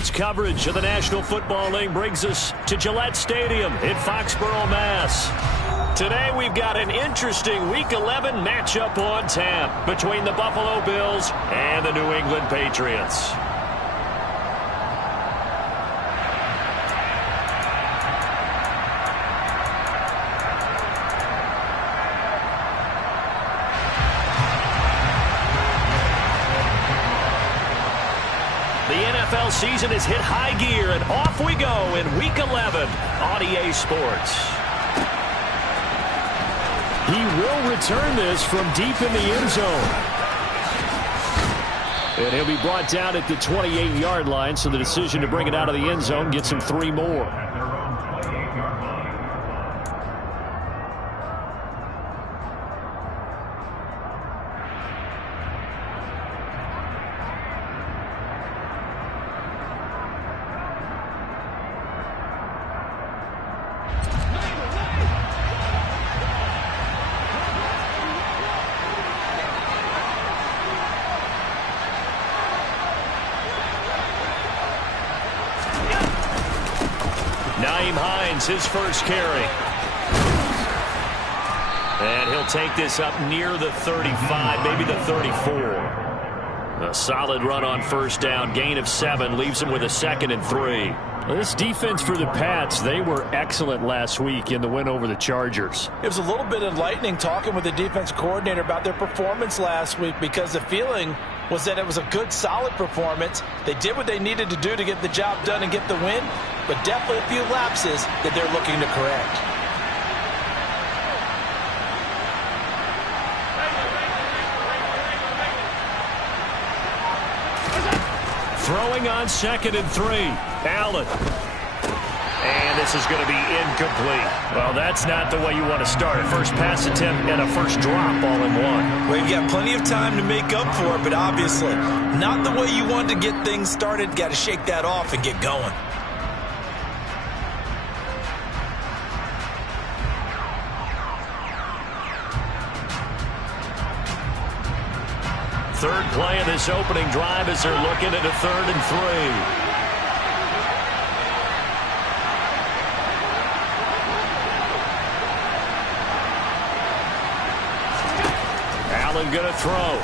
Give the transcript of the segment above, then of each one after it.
Sports coverage of the National Football League brings us to Gillette Stadium in Foxborough, Mass. Today we've got an interesting Week 11 matchup on tap between the Buffalo Bills and the New England Patriots. The NFL season has hit high gear, and off we go in Week 11 on EA Sports. He will return this from deep in the end zone. And he'll be brought down at the 28-yard line, so the decision to bring it out of the end zone gets him 3 more. His first carry. And he'll take this up near the 35, maybe the 34. A solid run on first down. Gain of 7 leaves him with a 2nd and 3. Well, this defense for the Pats, they were excellent last week in the win over the Chargers. It was a little bit enlightening talking with the defense coordinator about their performance last week, because the feeling was that it was a good, solid performance. They did what they needed to do to get the job done and get the win, but definitely a few lapses that they're looking to correct. Throwing on 2nd and 3. Allen. And this is going to be incomplete. Well, that's not the way you want to start. A first pass attempt and a first drop all in one. Well, you've got plenty of time to make up for it, but obviously not the way you want to get things started. Got to shake that off and get going. Third play of this opening drive as they're looking at a 3rd and 3. Allen going to throw.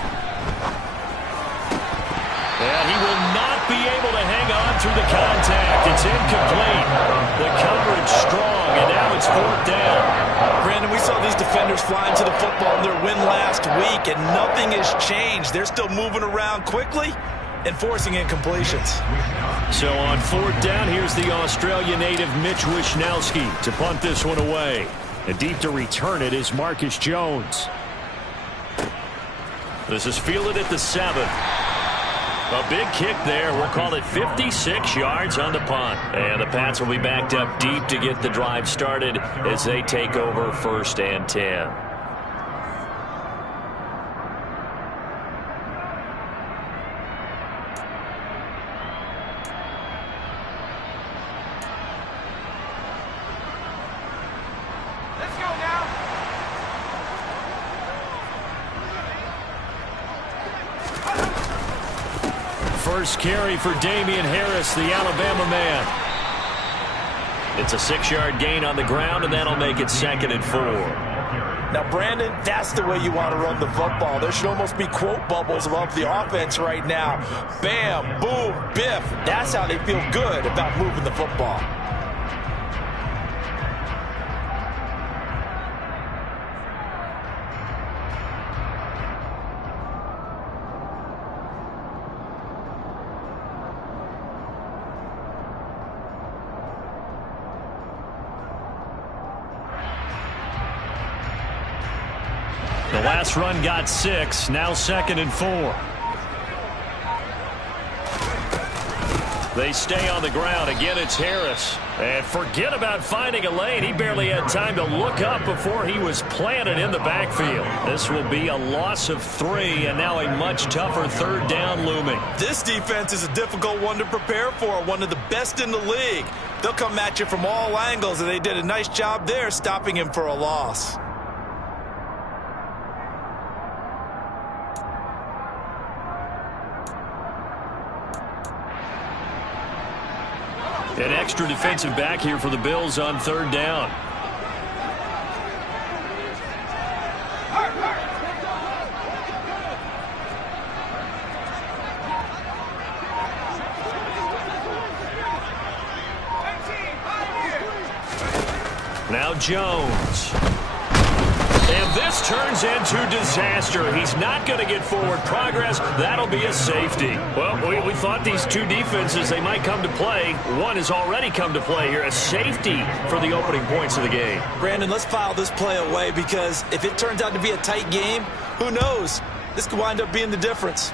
And he will not be able to hang on through the contact. It's incomplete. The coverage strong, and now it's 4th down. Brandon, we saw these defenders fly into the football in their win last week, and nothing has changed. They're still moving around quickly and forcing incompletions. So on 4th down, here's the Australia native Mitch Wishnowsky to punt this one away. And deep to return it is Marcus Jones. This is fielded at the 7. A big kick there. We'll call it 56 yards on the punt. And the Pats will be backed up deep to get the drive started as they take over 1st and 10. First carry for Damian Harris, the Alabama man. It's a 6-yard gain on the ground, and that'll make it 2nd and 4. Now, Brandon, that's the way you want to run the football. There should almost be quote bubbles above the offense right now. Bam, boom, biff. That's how they feel good about moving the football. The last run got 6, now 2nd and 4. They stay on the ground. Again, it's Harris. And forget about finding a lane. He barely had time to look up before he was planted in the backfield. This will be a loss of 3, and now a much tougher 3rd down looming. This defense is a difficult one to prepare for, one of the best in the league. They'll come at you from all angles, and they did a nice job there stopping him for a loss. An extra defensive back here for the Bills on third down. Now Jones. And this turns into disaster. He's not going to get forward progress. That'll be a safety. Well, we thought these two defenses, they might come to play. One has already come to play here. A safety for the opening points of the game. Brandon, let's file this play away because if it turns out to be a tight game, who knows? This could wind up being the difference.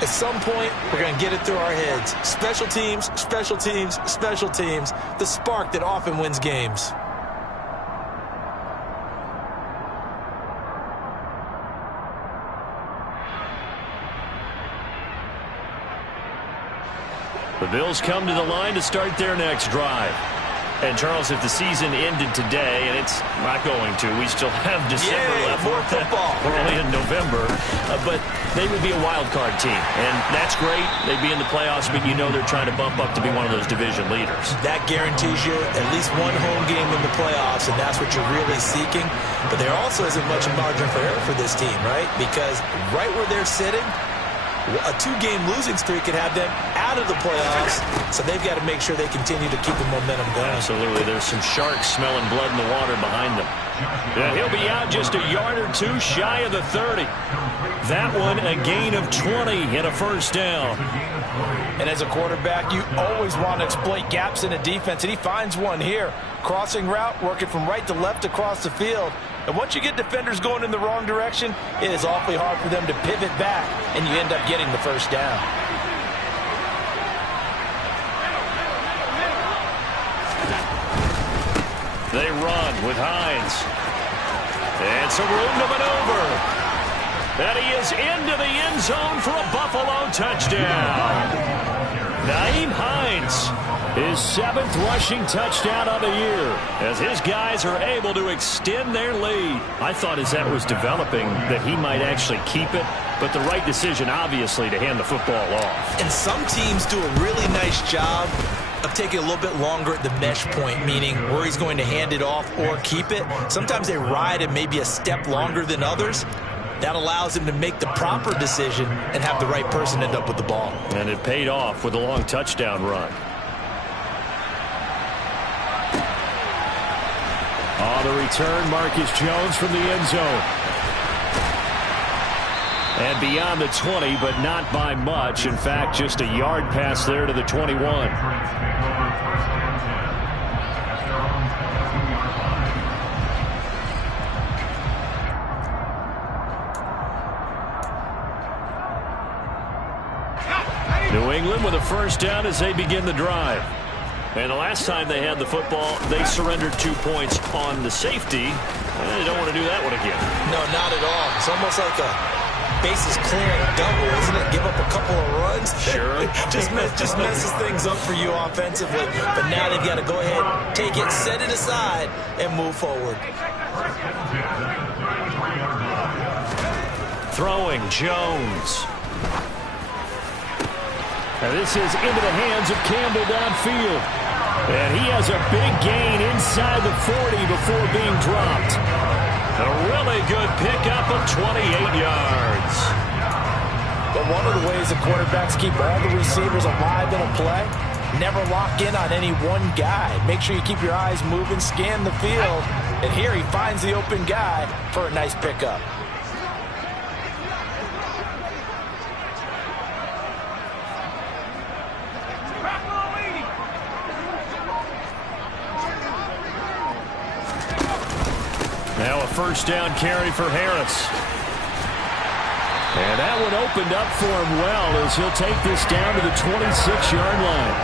At some point, we're going to get it through our heads. Special teams, special teams, special teams. The spark that often wins games. The Bills come to the line to start their next drive. And, Charles, if the season ended today, and it's not going to, we still have December left. More football. We're only in November. But they would be a wild card team. And that's great. They'd be in the playoffs, but you know they're trying to bump up to be one of those division leaders. That guarantees you at least one home game in the playoffs, and that's what you're really seeking. But there also isn't much margin for error for this team, right? Because right where they're sitting, a two-game losing streak could have them out of the playoffs, so they've got to make sure they continue to keep the momentum going. Absolutely. There's some sharks smelling blood in the water behind them. Yeah, he'll be out just a yard or two shy of the 30. That one, a gain of 20 and a first down. And as a quarterback, you always want to exploit gaps in a defense, and he finds one here. Crossing route, working from right to left across the field. And once you get defenders going in the wrong direction, it is awfully hard for them to pivot back, and you end up getting the first down. They run with Hines. And some room to maneuver. And he is into the end zone for a Buffalo touchdown. Nyheim Hines, his 7th rushing touchdown of the year, as his guys are able to extend their lead. I thought as that was developing that he might actually keep it, but the right decision, obviously, to hand the football off. And some teams do a really nice job of taking a little bit longer at the mesh point, meaning where he's going to hand it off or keep it. Sometimes they ride it maybe a step longer than others. That allows him to make the proper decision and have the right person end up with the ball. And it paid off with a long touchdown run. On the return, Marcus Jones from the end zone. And beyond the 20, but not by much. In fact, just a yard pass there to the 21. New England with a first down as they begin the drive. And the last time they had the football, they surrendered 2 points on the safety. And they don't want to do that one again. No, not at all. It's almost like a bases clearing double, isn't it? Give up a couple of runs. Sure. just messes things up for you offensively. But now they've got to go ahead, take it, set it aside, and move forward. Throwing Jones. And this is into the hands of Campbell downfield. And he has a big gain inside the 40 before being dropped. A really good pickup of 28 yards. But one of the ways the quarterbacks keep all the receivers alive in a play, never lock in on any one guy. Make sure you keep your eyes moving, scan the field. And here he finds the open guy for a nice pickup. Now a first down carry for Harris. And that one opened up for him well as he'll take this down to the 26-yard line.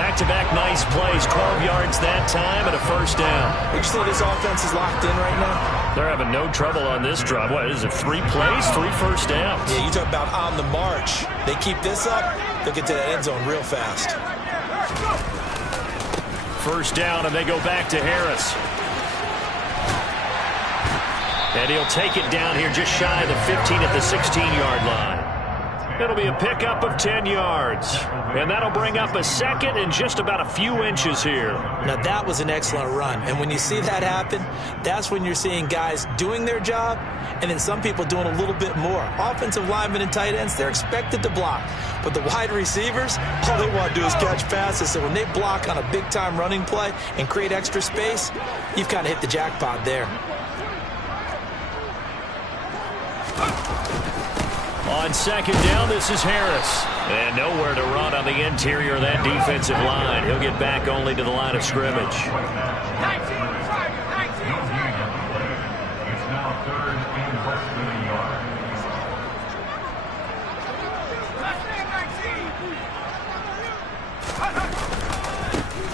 Back-to-back nice plays, 12 yards that time and a first down. Would you say this offense is locked in right now? They're having no trouble on this drive. What is it, 3 plays, 3 first downs? Yeah, you talk about on the march. They keep this up, they'll get to that end zone real fast. First down, and they go back to Harris. And he'll take it down here just shy of the 15 at the 16-yard line. It'll be a pickup of 10 yards. And that'll bring up a second and just about a few inches here. Now, that was an excellent run. And when you see that happen, that's when you're seeing guys doing their job and then some people doing a little bit more. Offensive linemen and tight ends, they're expected to block. But the wide receivers, all they want to do is catch passes. So when they block on a big-time running play and create extra space, you've kind of hit the jackpot there. On second down, this is Harris. And nowhere to run on the interior of that defensive line. He'll get back only to the line of scrimmage. It's now 3rd and less than a yard.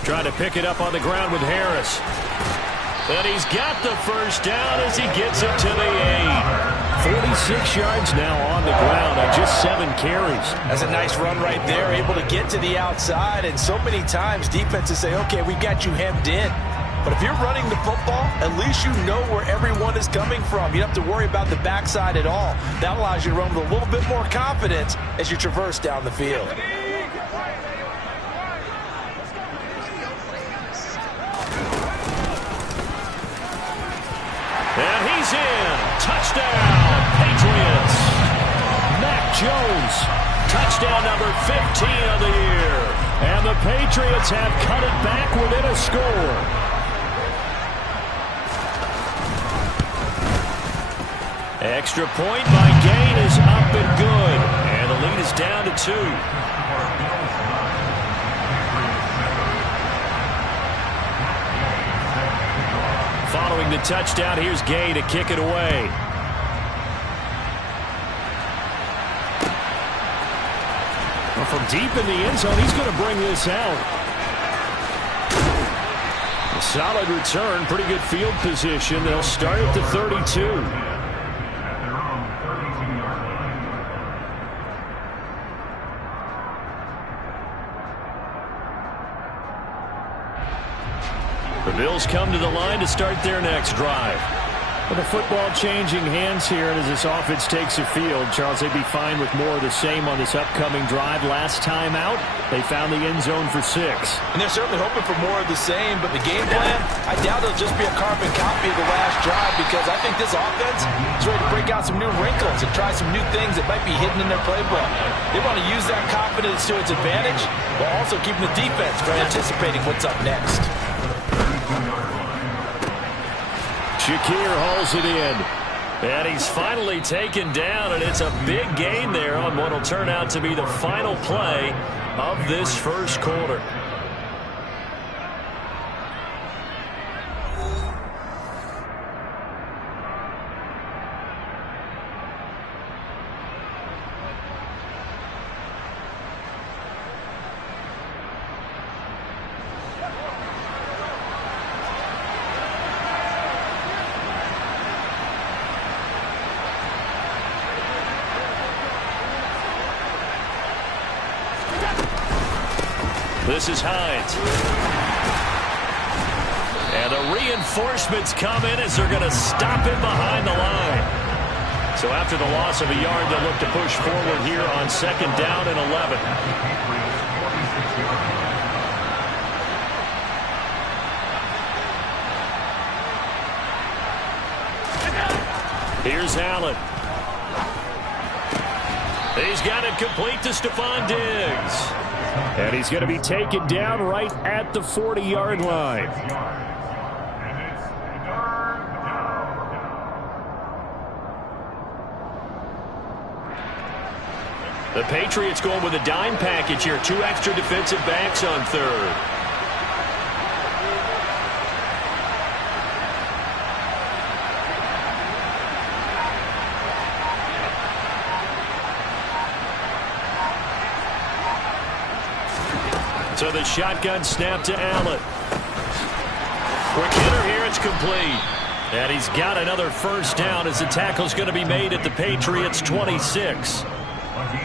Trying to pick it up on the ground with Harris. And he's got the first down as he gets it to the 8. 46 yards now on the ground on just 7 carries. That's a nice run right there, able to get to the outside. And so many times defenses say, okay, we got you hemmed in. But if you're running the football, at least you know where everyone is coming from. You don't have to worry about the backside at all. That allows you to run with a little bit more confidence as you traverse down the field. And he's in. Touchdown, Patriots. Mac Jones, touchdown number 15 of the year. And the Patriots have cut it back within a score. Extra point by Gain is up and good. And the lead is down to 2. Following the touchdown, here's Gay to kick it away. Well, from deep in the end zone, he's going to bring this out. A solid return, pretty good field position. They'll start at the 32. The Bills come to the line to start their next drive. With the football changing hands here, and as this offense takes the field, Charles, they'd be fine with more of the same on this upcoming drive. Last time out, they found the end zone for 6. And they're certainly hoping for more of the same, but the game plan, I doubt it'll just be a carbon copy of the last drive, because I think this offense is ready to break out some new wrinkles and try some new things that might be hidden in their playbook. They want to use that confidence to its advantage, while also keeping the defense from anticipating what's up next. Shakir hauls it in. And he's finally taken down, and it's a big gain there on what will turn out to be the final play of this first quarter. This is Hines. And the reinforcements come in as they're going to stop him behind the line. So after the loss of a yard, they'll look to push forward here on second down and 11. Here's Allen. He's got it complete to Stephon Diggs. And he's going to be taken down right at the 40-yard line. The Patriots going with a dime package here. 2 extra defensive backs on third. So the shotgun snap to Allen. Quick hitter here, it's complete. And he's got another first down as the tackle's going to be made at the Patriots' 26.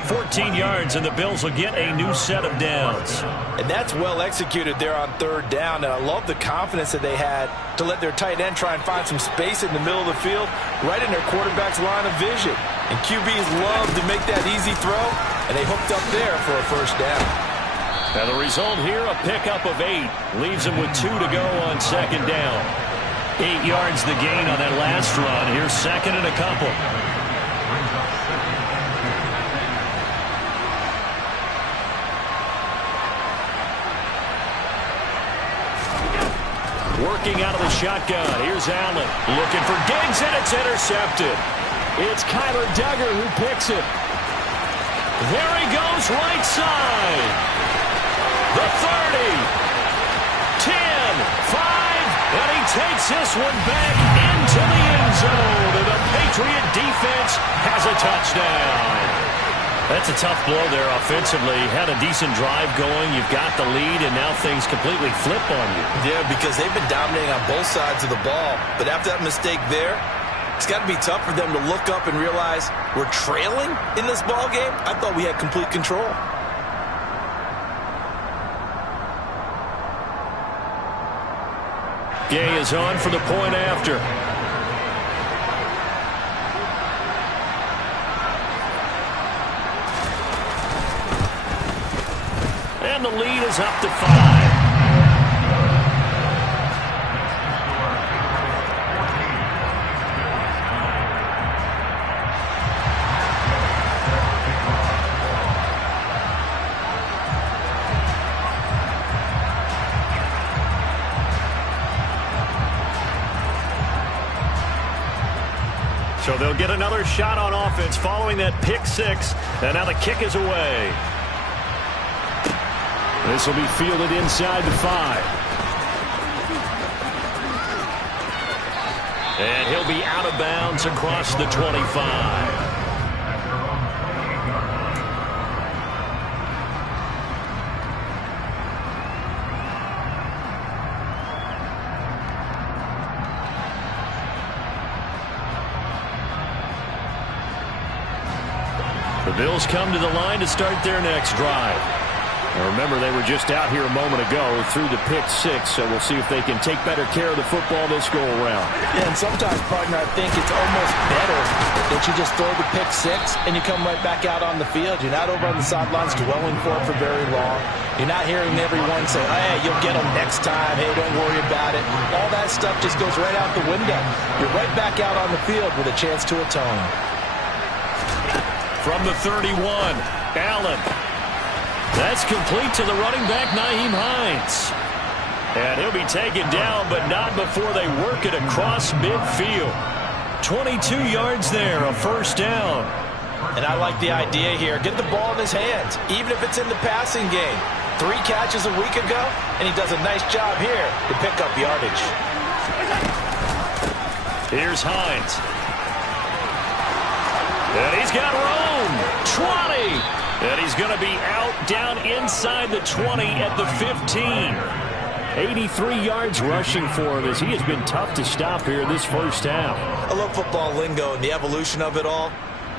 14 yards, and the Bills will get a new set of downs. And that's well executed there on third down. And I love the confidence that they had to let their tight end try and find some space in the middle of the field, right in their quarterback's line of vision. And QBs love to make that easy throw, and they hooked up there for a first down. And the result here, a pickup of 8. Leaves them with 2 to go on second down. 8 yards the gain on that last run. Here's second and a couple. Working out of the shotgun. Here's Allen. Looking for Diggs, and it's intercepted. It's Kyler Duggar who picks it. There he goes, right side. The 30. 10, 5, and he takes this one back into the end zone. And the Patriot defense has a touchdown. That's a tough blow there offensively. Had a decent drive going. You've got the lead, and now things completely flip on you. Yeah, because they've been dominating on both sides of the ball. But after that mistake there, it's got to be tough for them to look up and realize we're trailing in this ball game. I thought we had complete control. Gay is on for the point after. And the lead is up to 5. So they'll get another shot on offense following that pick 6. And now the kick is away. This will be fielded inside the 5. And he'll be out of bounds across the 25. The Bills come to the line to start their next drive. Now remember, they were just out here a moment ago through the pick 6, so we'll see if they can take better care of the football this go-around. Yeah, and sometimes, partner, I think it's almost better that you just throw the pick 6 and you come right back out on the field. You're not over on the sidelines dwelling for it for very long. You're not hearing everyone say, hey, you'll get them next time. Hey, don't worry about it. All that stuff just goes right out the window. You're right back out on the field with a chance to atone. From the 31, Allen. That's complete to the running back, Nyheim Hines. And he'll be taken down, but not before they work it across midfield. 22 yards there, a first down. And I like the idea here. Get the ball in his hands, even if it's in the passing game. 3 catches a week ago, and he does a nice job here to pick up yardage. Here's Hines. And he's got room. 20. And he's going to be out down inside the 20 at the 15. 83 yards rushing for him as he has been tough to stop here this first half. I love football lingo and the evolution of it all.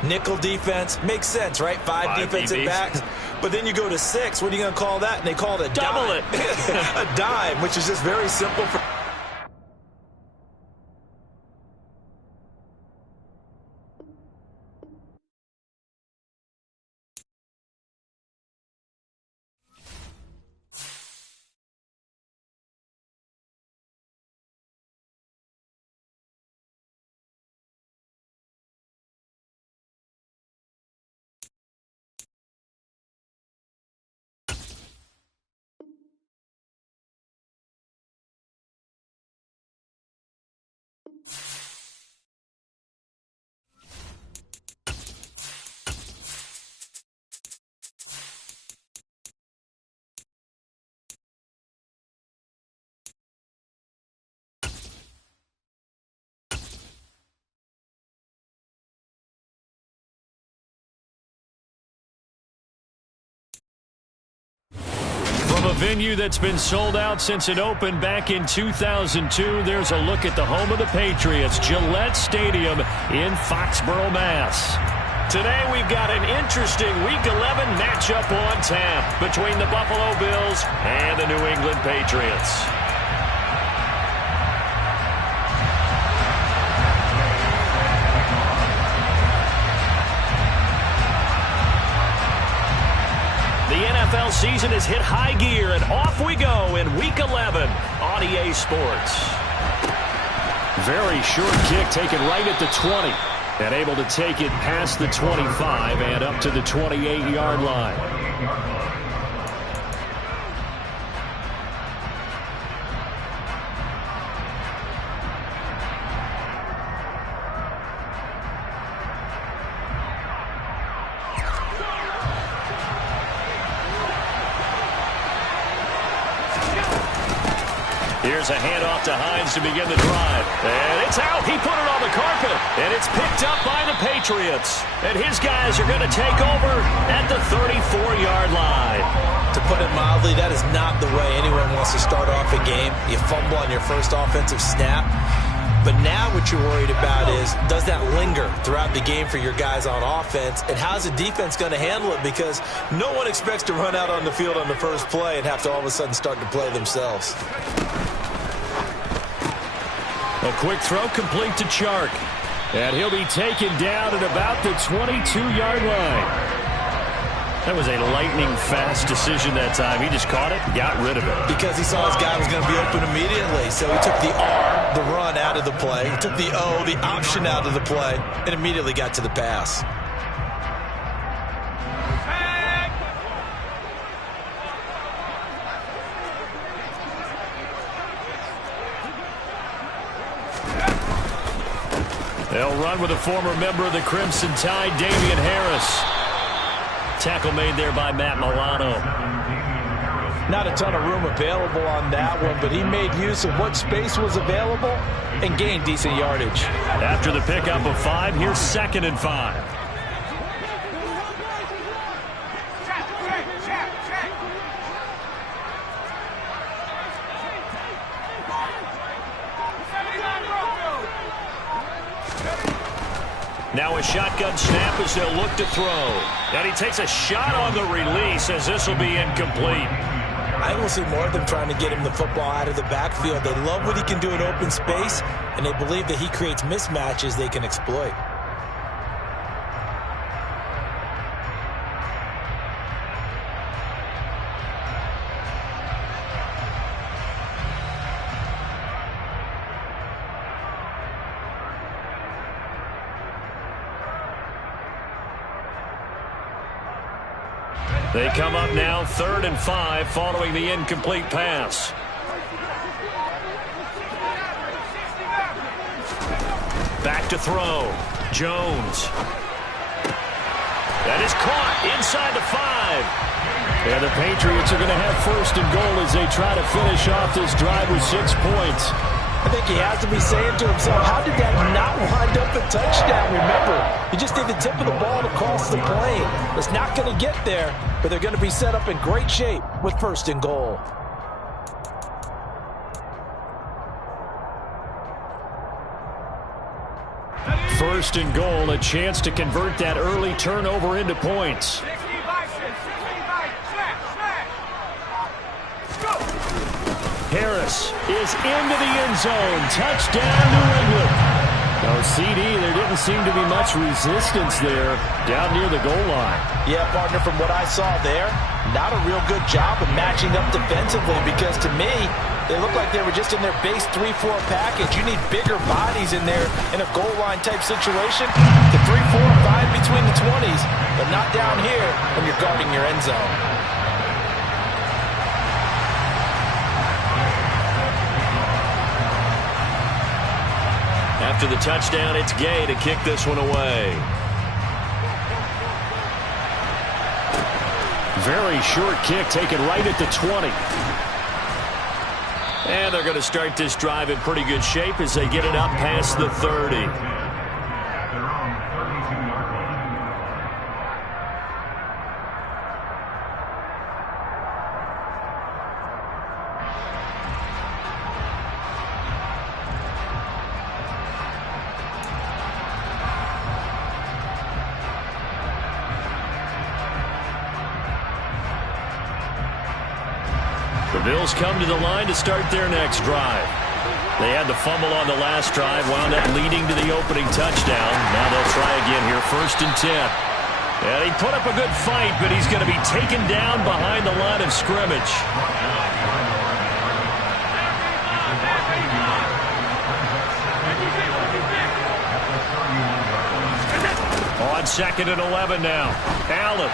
Nickel defense makes sense, right? 5 defensive backs. But then you go to 6. What are you going to call that? And they call it a double dime. A dime, which is just very simple for a venue that's been sold out since it opened back in 2002. There's a look at the home of the Patriots, Gillette Stadium in Foxborough, Mass. Today we've got an interesting Week 11 matchup on tap between the Buffalo Bills and the New England Patriots. The NFL season has hit high gear, and off we go in Week 11 on EA Sports. Very short kick taken right at the 20. And able to take it past the 25 and up to the 28-yard line. Here's a handoff to Hines to begin the drive. And it's out. He put it on the carpet. And it's picked up by the Patriots. And his guys are going to take over at the 34-yard line. To put it mildly, that is not the way anyone wants to start off a game. You fumble on your first offensive snap. But now what you're worried about is, does that linger throughout the game for your guys on offense? And how's the defense going to handle it? Because no one expects to run out on the field on the first play and have to all of a sudden start to play themselves. A quick throw complete to Chark. And he'll be taken down at about the 22-yard line. That was a lightning-fast decision that time. He just caught it and got rid of it. Because he saw his guy was going to be open immediately. So he took the R, the run, out of the play. He took the O, the option, out of the play, and immediately got to the pass. They'll run with a former member of the Crimson Tide, Damian Harris. Tackle made there by Matt Milano. Not a ton of room available on that one, but he made use of what space was available and gained decent yardage. After the pickup of 5, here's 2nd and 5. Now a shotgun snap as they'll look to throw. And he takes a shot on the release as this will be incomplete. I will see more of them trying to get him the football out of the backfield. They love what he can do in open space, and they believe that he creates mismatches they can exploit. They come up now 3rd and 5 following the incomplete pass. Back to throw. Jones. That is caught inside the 5. And the Patriots are going to have 1st and goal as they try to finish off this drive with 6 points. I think he has to be saying to himself, how did that not wind up a touchdown? Remember, you just need the tip of the ball to cross the plane. It's not going to get there, but they're going to be set up in great shape with 1st and goal. First and goal, a chance to convert that early turnover into points. Harris is into the end zone. Touchdown, New England. No CD, there didn't seem to be much resistance there down near the goal line. Yeah, partner, from what I saw there, not a real good job of matching up defensively because to me, they look like they were just in their base 3-4 package. You need bigger bodies in there in a goal line type situation. The 3, 4, 5 between the 20s, but not down here when you're guarding your end zone. After the touchdown, it's Gay to kick this one away. Very short kick taken right at the 20. And they're going to start this drive in pretty good shape as they get it up past the 30. Bills come to the line to start their next drive. They had the fumble on the last drive, wound up leading to the opening touchdown. Now they'll try again here, 1st and 10. And he put up a good fight, but he's going to be taken down behind the line of scrimmage. On 2nd and 11 now. Allen.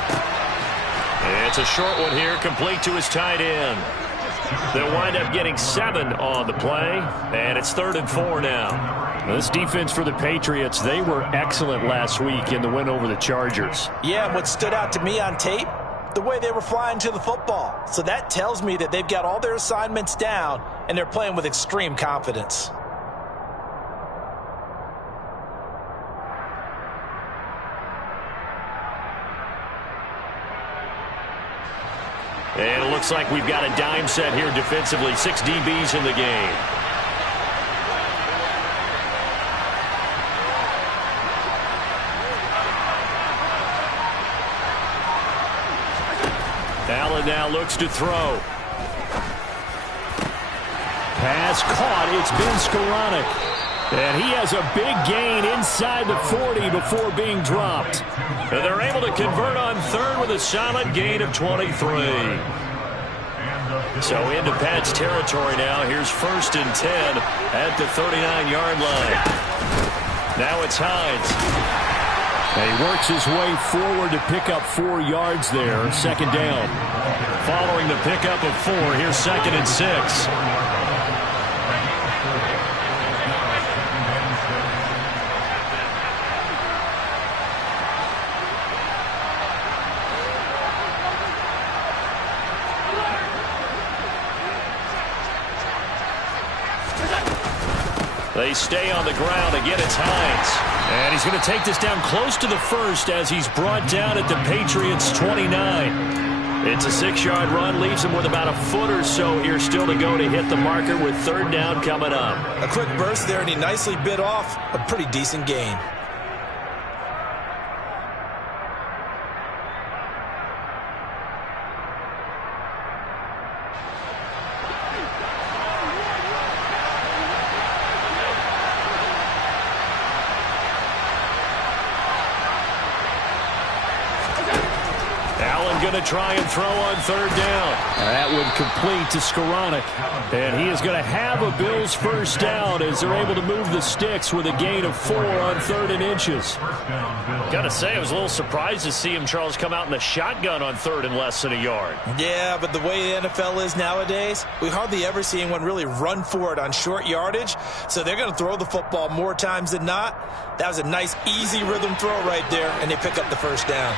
It's a short one here, complete to his tight end. They'll wind up getting 7 on the play, and it's 3rd and 4 now. This defense for the Patriots, they were excellent last week in the win over the Chargers. Yeah, and what stood out to me on tape, the way they were flying to the football. So that tells me that they've got all their assignments down, and they're playing with extreme confidence. And it looks like we've got a dime set here defensively. 6 DBs in the game. Allen now looks to throw. Pass caught. It's been Skoranek. And he has a big gain inside the 40 before being dropped. And they're able to convert on 3rd with a solid gain of 23. So into Pat's territory now. Here's 1st and 10 at the 39-yard line. Now it's Hines. And he works his way forward to pick up 4 yards there. 2nd down. Following the pickup of 4, here's 2nd and 6. They stay on the ground. Again, it's Hines. And he's going to take this down close to the 1st as he's brought down at the Patriots' 29. It's a 6-yard run. Leaves him with about a foot or so here still to go to hit the marker with 3rd down coming up. A quick burst there, and he nicely bit off a pretty decent gain. Going to try and throw on 3rd down. That would complete to Skoranek. And he is going to have a Bills 1st down as they're able to move the sticks with a gain of 4 on 3rd and inches. Got to say, I was a little surprised to see him, Charles, come out in the shotgun on 3rd and less than a yard. Yeah, but the way the NFL is nowadays, we hardly ever see anyone really run for it on short yardage. So they're going to throw the football more times than not. That was a nice, easy rhythm throw right there, and they pick up the 1st down.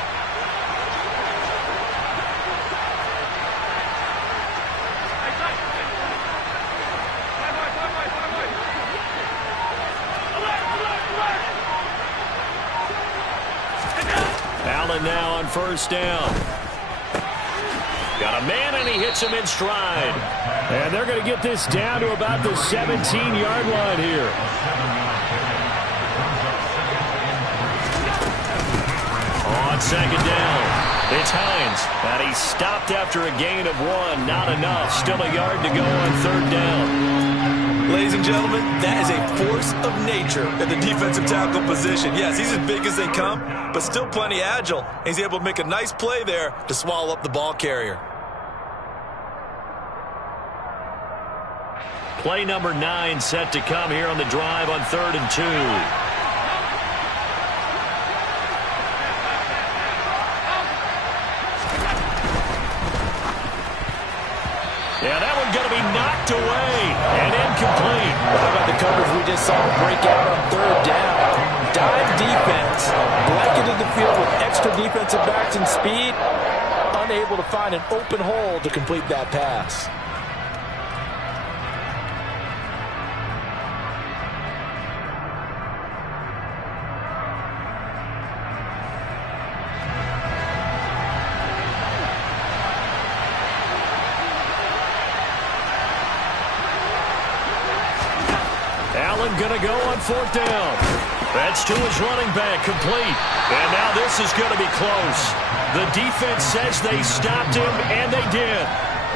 Now on 1st down. Got a man, and he hits him in stride. And they're going to get this down to about the 17-yard line here. On 2nd down, it's Hines. And he stopped after a gain of 1. Not enough. Still a yard to go on 3rd down. Ladies and gentlemen, that is a force of nature in the defensive tackle position. Yes, he's as big as they come, but still plenty agile. He's able to make a nice play there to swallow up the ball carrier. Play number 9 set to come here on the drive on 3rd and 2. Yeah, that one going to be knocked away and incomplete. How about the coverage we just saw break out on 3rd down? Dive defense, blanketed the field with extra defensive backs and speed, unable to find an open hole to complete that pass. Allen going to go on 4th down. That's to his running back, complete. And now this is going to be close. The defense says they stopped him, and they did.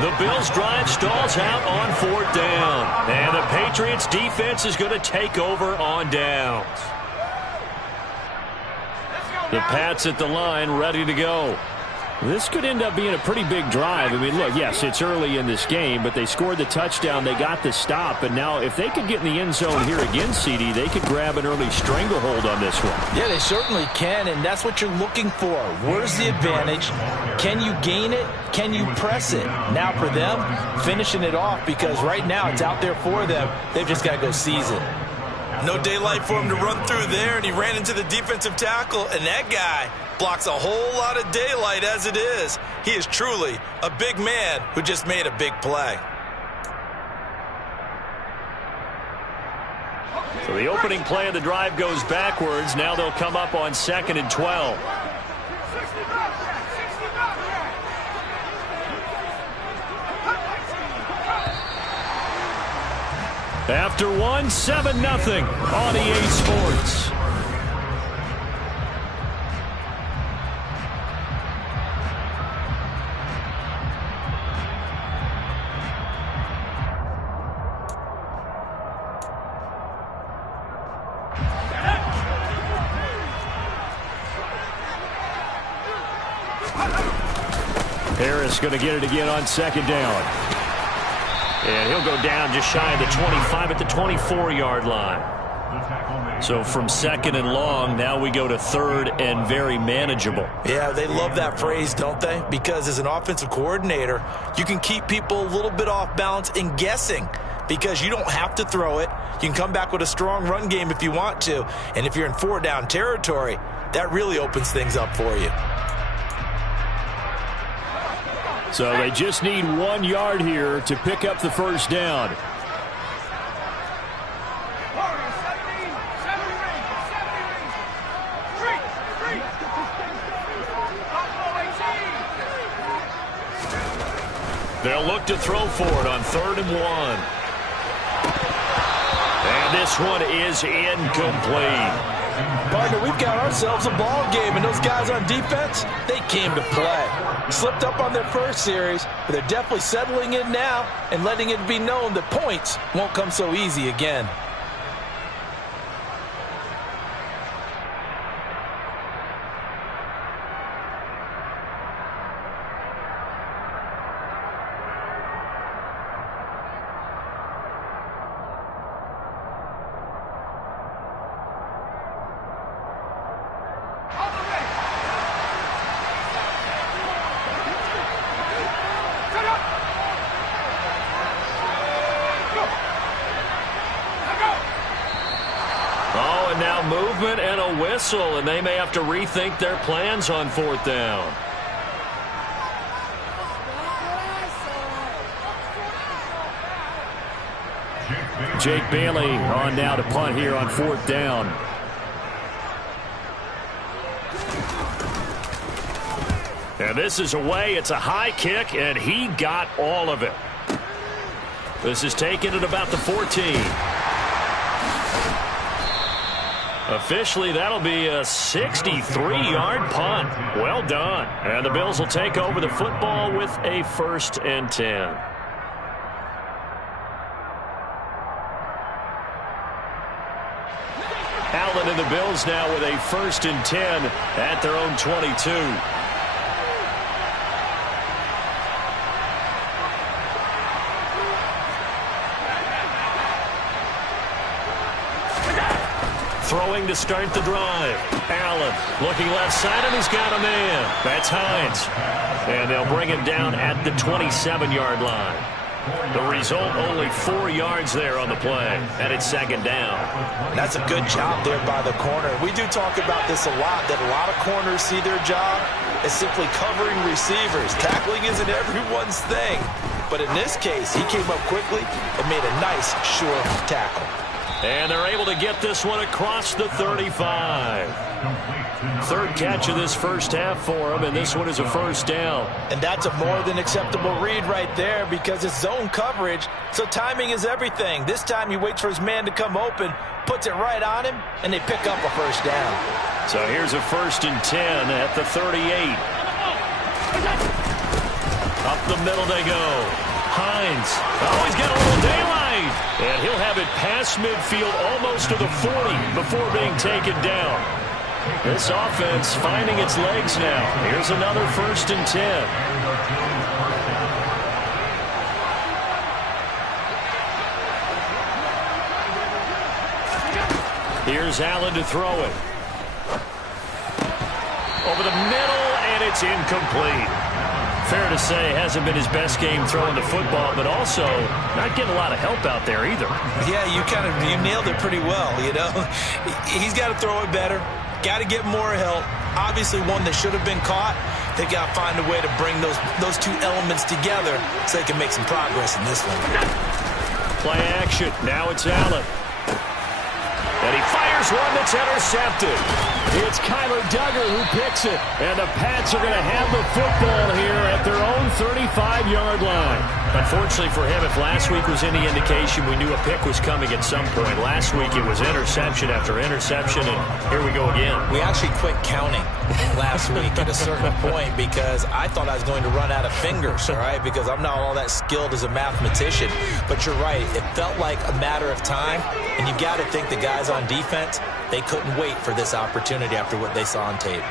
The Bills' drive stalls out on 4th down. And the Patriots' defense is going to take over on downs. The Pats at the line, ready to go. This could end up being a pretty big drive. I mean, look, yes, it's early in this game, but they scored the touchdown. They got the stop. And now if they could get in the end zone here again, CD, they could grab an early stranglehold on this one. Yeah, they certainly can, and that's what you're looking for. Where's the advantage? Can you gain it? Can you press it? Now for them, finishing it off, because right now it's out there for them. They've just got to go seize it. No daylight for him to run through there, and he ran into the defensive tackle, and that guy blocks a whole lot of daylight as it is. He is truly a big man who just made a big play. So the opening play of the drive goes backwards. Now they'll come up on 2nd and 12. After one, 7-0 on EA Sports. Harris going to get it again on 2nd down. And he'll go down just shy of the 25 at the 24-yard line. So from 2nd and long, now we go to 3rd and very manageable. Yeah, they love that phrase, don't they? Because as an offensive coordinator, you can keep people a little bit off balance and guessing, because you don't have to throw it. You can come back with a strong run game if you want to. And if you're in 4-down territory, that really opens things up for you. So they just need 1 yard here to pick up the first down. They'll look to throw for it on 3rd and 1. And this one is incomplete. Partner, we've got ourselves a ball game, and those guys on defense, they came to play. Slipped up on their first series, but they're definitely settling in now and letting it be known that points won't come so easy again. Movement and a whistle, and they may have to rethink their plans on 4th down. Jake Bailey on now to punt here on 4th down. And this is away. It's a high kick, and he got all of it. This is taken at about the 14. Officially, that'll be a 63-yard punt. Well done. And the Bills will take over the football with a 1st and 10. Allen and the Bills now with a 1st and 10 at their own 22. Throwing to start the drive. Allen looking left side, and he's got a man. That's Hines. And they'll bring him down at the 27-yard line. The result, only 4 yards there on the play, and it's 2nd down. That's a good job there by the corner. We do talk about this a lot, that a lot of corners see their job as simply covering receivers. Tackling isn't everyone's thing. But in this case, he came up quickly and made a nice, sure tackle. And they're able to get this one across the 35. 3rd catch of this first half for him, and this one is a 1st down. And that's a more than acceptable read right there, because it's zone coverage, so timing is everything. This time he waits for his man to come open, puts it right on him, and they pick up a 1st down. So here's a 1st and 10 at the 38. Up the middle they go. Hines. Oh, he's got a little daylight. And he'll have it past midfield almost to the 40 before being taken down. This offense finding its legs now. Here's another 1st and 10. Here's Allen to throw it. Over the middle, and it's incomplete. Fair to say, hasn't been his best game throwing the football, but also not getting a lot of help out there either. Yeah, you nailed it pretty well, you know. He's got to throw it better. Got to get more help. Obviously, one that should have been caught. They got to find a way to bring those two elements together so they can make some progress in this one. Play action. Now it's Allen. And he fires one that's intercepted. It's Kyler Duggar who picks it. And the Pats are going to have the football here at their own 35-yard line. Unfortunately for him, if last week was any indication, we knew a pick was coming at some point. Last week it was interception after interception, and here we go again. We actually quit counting last week at a certain point because I thought I was going to run out of fingers, all right, because I'm not all that skilled as a mathematician. But you're right. It felt like a matter of time, and you've got to think the guys on defense, they couldn't wait for this opportunity after what they saw on tape.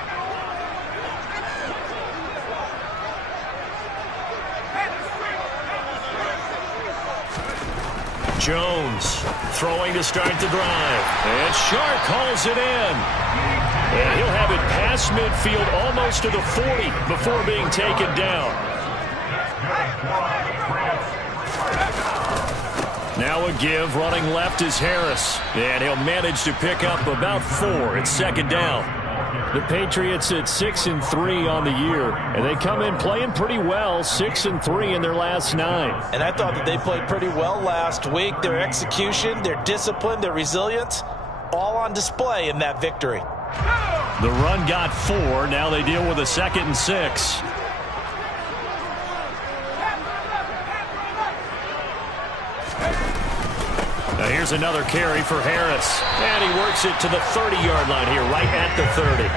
Jones throwing to start the drive. And Shark hauls it in. And he'll have it past midfield almost to the 40 before being taken down. Now a give. Running left is Harris. And he'll manage to pick up about 4. It's 2nd down. The Patriots at 6-3 on the year, and they come in playing pretty well, 6-3 in their last 9. And I thought that they played pretty well last week. Their execution, their discipline, their resilience, all on display in that victory. The run got 4. Now they deal with a 2nd and 6. Now here's another carry for Harris. And he works it to the 30-yard line here, right at the 30.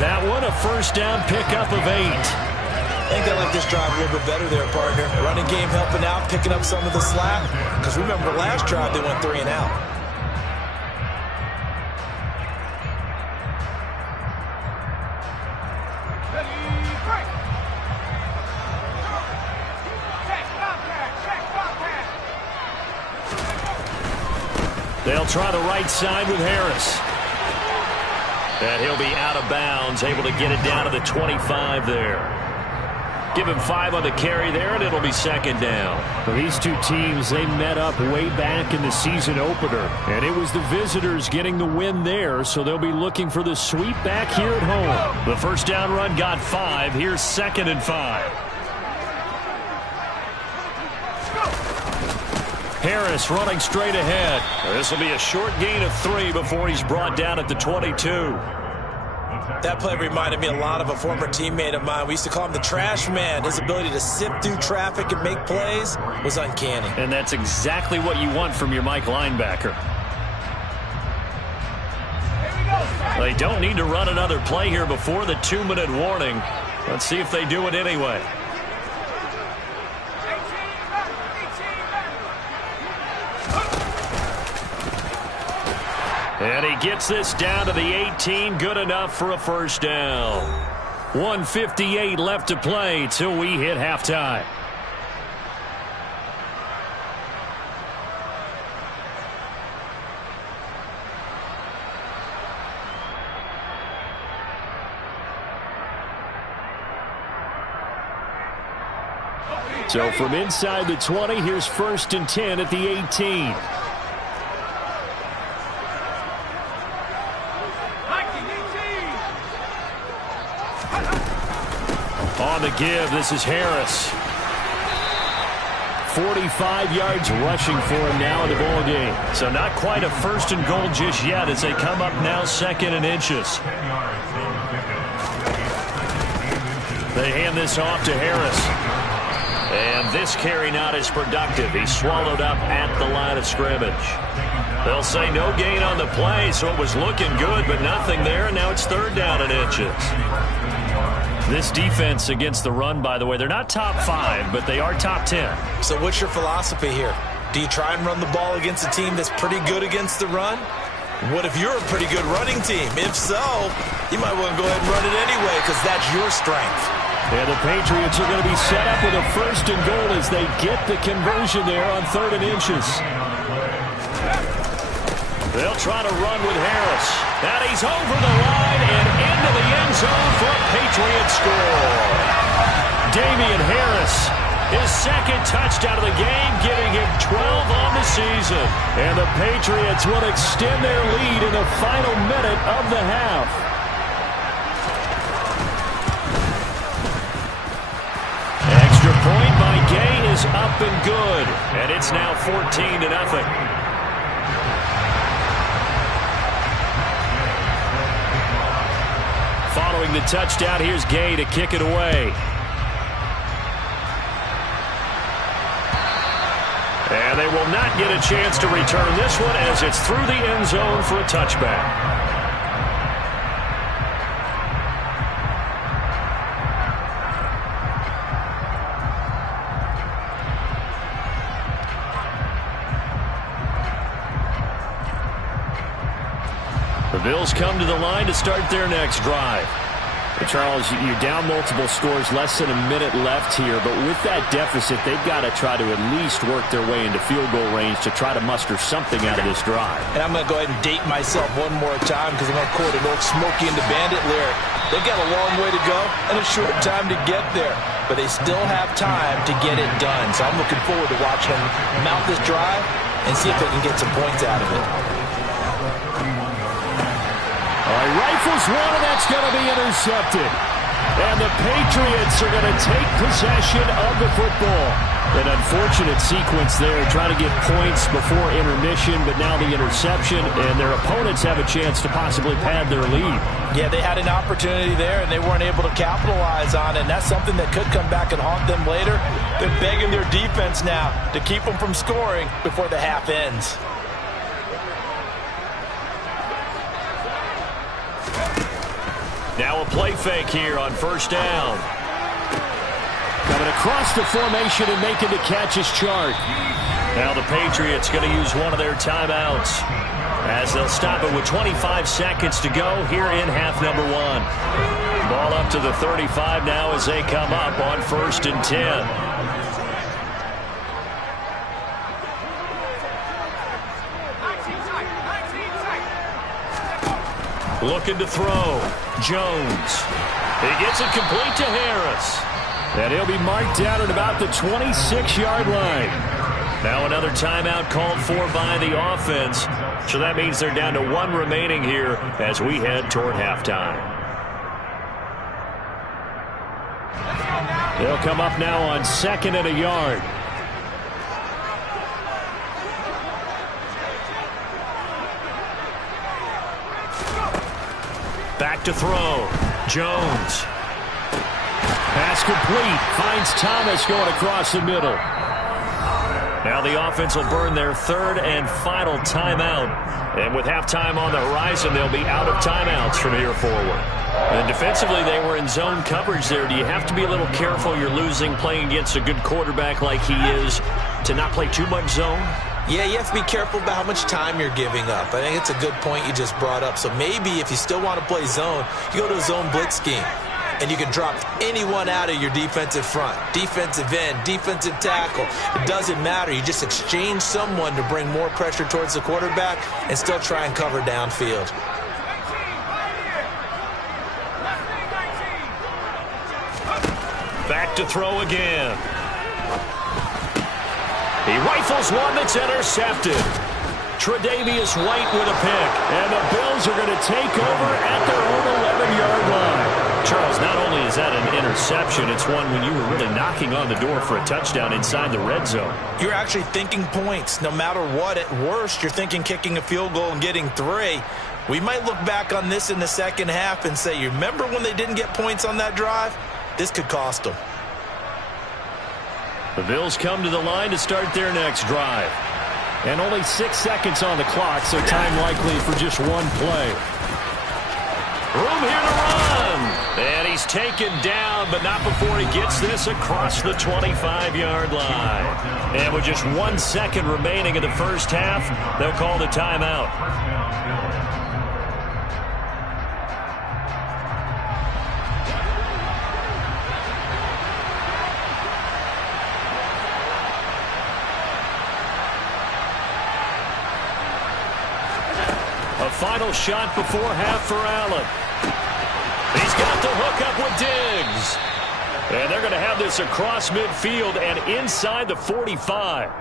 That one, a 1st down pickup of 8. I think they like this drive a little bit better there, partner. Running game helping out, picking up some of the slack. Because remember, last drive they went 3 and out. They'll try the right side with Harris. And he'll be out of bounds, able to get it down to the 25 there. Give him 5 on the carry there, and it'll be 2nd down. Well, these two teams, they met up way back in the season opener, and it was the visitors getting the win there, so they'll be looking for the sweep back here at home. The 1st down run got 5. Here's 2nd and 5. Harris running straight ahead. This will be a short gain of 3 before he's brought down at the 22. That play reminded me a lot of a former teammate of mine. We used to call him the trash man. His ability to sift through traffic and make plays was uncanny. And that's exactly what you want from your Mike linebacker. They don't need to run another play here before the 2-minute warning. Let's see if they do it anyway. And he gets this down to the 18. Good enough for a 1st down. 1:58 left to play till we hit halftime. So from inside the 20, here's 1st and 10 at the 18. On the give, this is Harris. 45 yards rushing for him now in the ball game. So not quite a 1st and goal just yet as they come up now 2nd and inches. They hand this off to Harris. And this carry not as productive. He's swallowed up at the line of scrimmage. They'll say no gain on the play, so it was looking good, but nothing there, and now it's 3rd down and inches. This defense against the run, by the way, they're not top 5, but they are top 10. So what's your philosophy here? Do you try and run the ball against a team that's pretty good against the run? What if you're a pretty good running team? If so, you might want to go ahead and run it anyway because that's your strength. And the Patriots are going to be set up with a 1st and goal as they get the conversion there on 3rd and inches. They'll try to run with Harris. And he's over the line and into the end zone for a Patriot score. Damian Harris, his 2nd touchdown of the game, giving him 12 on the season. And the Patriots will extend their lead in the final minute of the half. Extra point by Gay is up and good. And it's now 14-0. Following the touchdown, here's Gay to kick it away. And they will not get a chance to return this one as it's through the end zone for a touchback. The Bills come to the line to start their next drive. Charles, you're down multiple scores, less than a minute left here, but with that deficit, they've got to try to at least work their way into field goal range to try to muster something out of this drive. And I'm going to go ahead and date myself one more time because I'm going to quote an old Smokey and the Bandit lyric. They've got a long way to go and a short time to get there, but they still have time to get it done. So I'm looking forward to watching them mount this drive and see if they can get some points out of it. Rifles one, and that's going to be intercepted. And the Patriots are going to take possession of the football. An unfortunate sequence there, trying to get points before intermission, but now the interception, and their opponents have a chance to possibly pad their lead. Yeah, they had an opportunity there, and they weren't able to capitalize on it, and that's something that could come back and haunt them later. They're begging their defense now to keep them from scoring before the half ends. Now a play fake here on 1st down. Coming across the formation and making the catch is Chark. Now the Patriots going to use one of their timeouts as they'll stop it with 25 seconds to go here in half number 1. Ball up to the 35 now as they come up on 1st and 10. Looking to throw. Jones. He gets it complete to Harris. And he'll be marked down at about the 26-yard line. Now another timeout called for by the offense. So that means they're down to 1 remaining here as we head toward halftime. They'll come up now on 2nd and a yard. Back to throw. Jones. Pass complete. Finds Thomas going across the middle. Now the offense will burn their 3rd and final timeout. And with halftime on the horizon, they'll be out of timeouts from here forward. And defensively, they were in zone coverage there. Do you have to be a little careful? You're losing playing against a good quarterback like he is to not play too much zone? Yeah, you have to be careful about how much time you're giving up. I think it's a good point you just brought up. So maybe if you still want to play zone, you go to a zone blitz scheme. And you can drop anyone out of your defensive front. Defensive end, defensive tackle. It doesn't matter. You just exchange someone to bring more pressure towards the quarterback and still try and cover downfield. Back to throw again. He rifles one that's intercepted. Tre'Davious White with a pick. And the Bills are going to take over at their own 11-yard line. Charles, not only is that an interception, it's one when you were really knocking on the door for a touchdown inside the red zone. You're actually thinking points. No matter what, at worst, you're thinking kicking a field goal and getting 3. We might look back on this in the second half and say, you remember when they didn't get points on that drive? This could cost them. The Bills come to the line to start their next drive. And only 6 seconds on the clock, so time likely for just one play. Room here to run. And he he's taken down, but not before he gets this across the 25-yard line. And with just 1 second remaining in the first half, they'll call the timeout. A final shot before half for Allen. He's got the hook up with Diggs. And they're going to have this across midfield and inside the 45.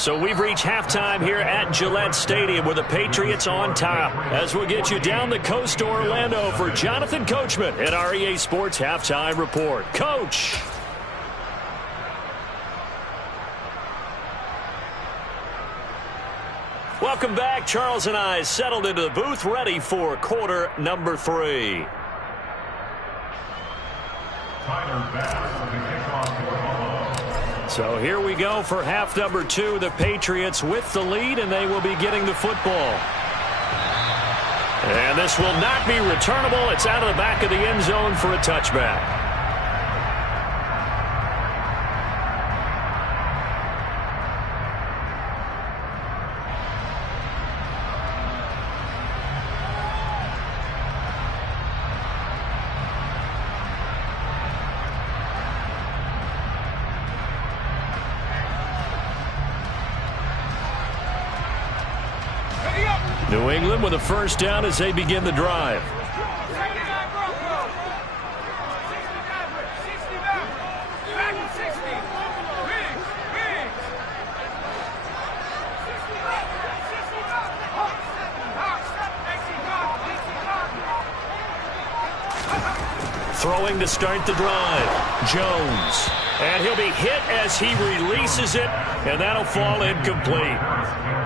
So we've reached halftime here at Gillette Stadium with the Patriots on top. As we'll get you down the coast to Orlando for Jonathan Coachman at our EA Sports Halftime Report. Coach. Welcome back. Charles and I settled into the booth, ready for quarter number 3. So here we go for half number 2. The Patriots with the lead, and they will be getting the football. And this will not be returnable. It's out of the back of the end zone for a touchback. New England with a first down as they begin the drive. Throwing to start the drive. Jones. And he'll be hit as he releases it, and that'll fall incomplete.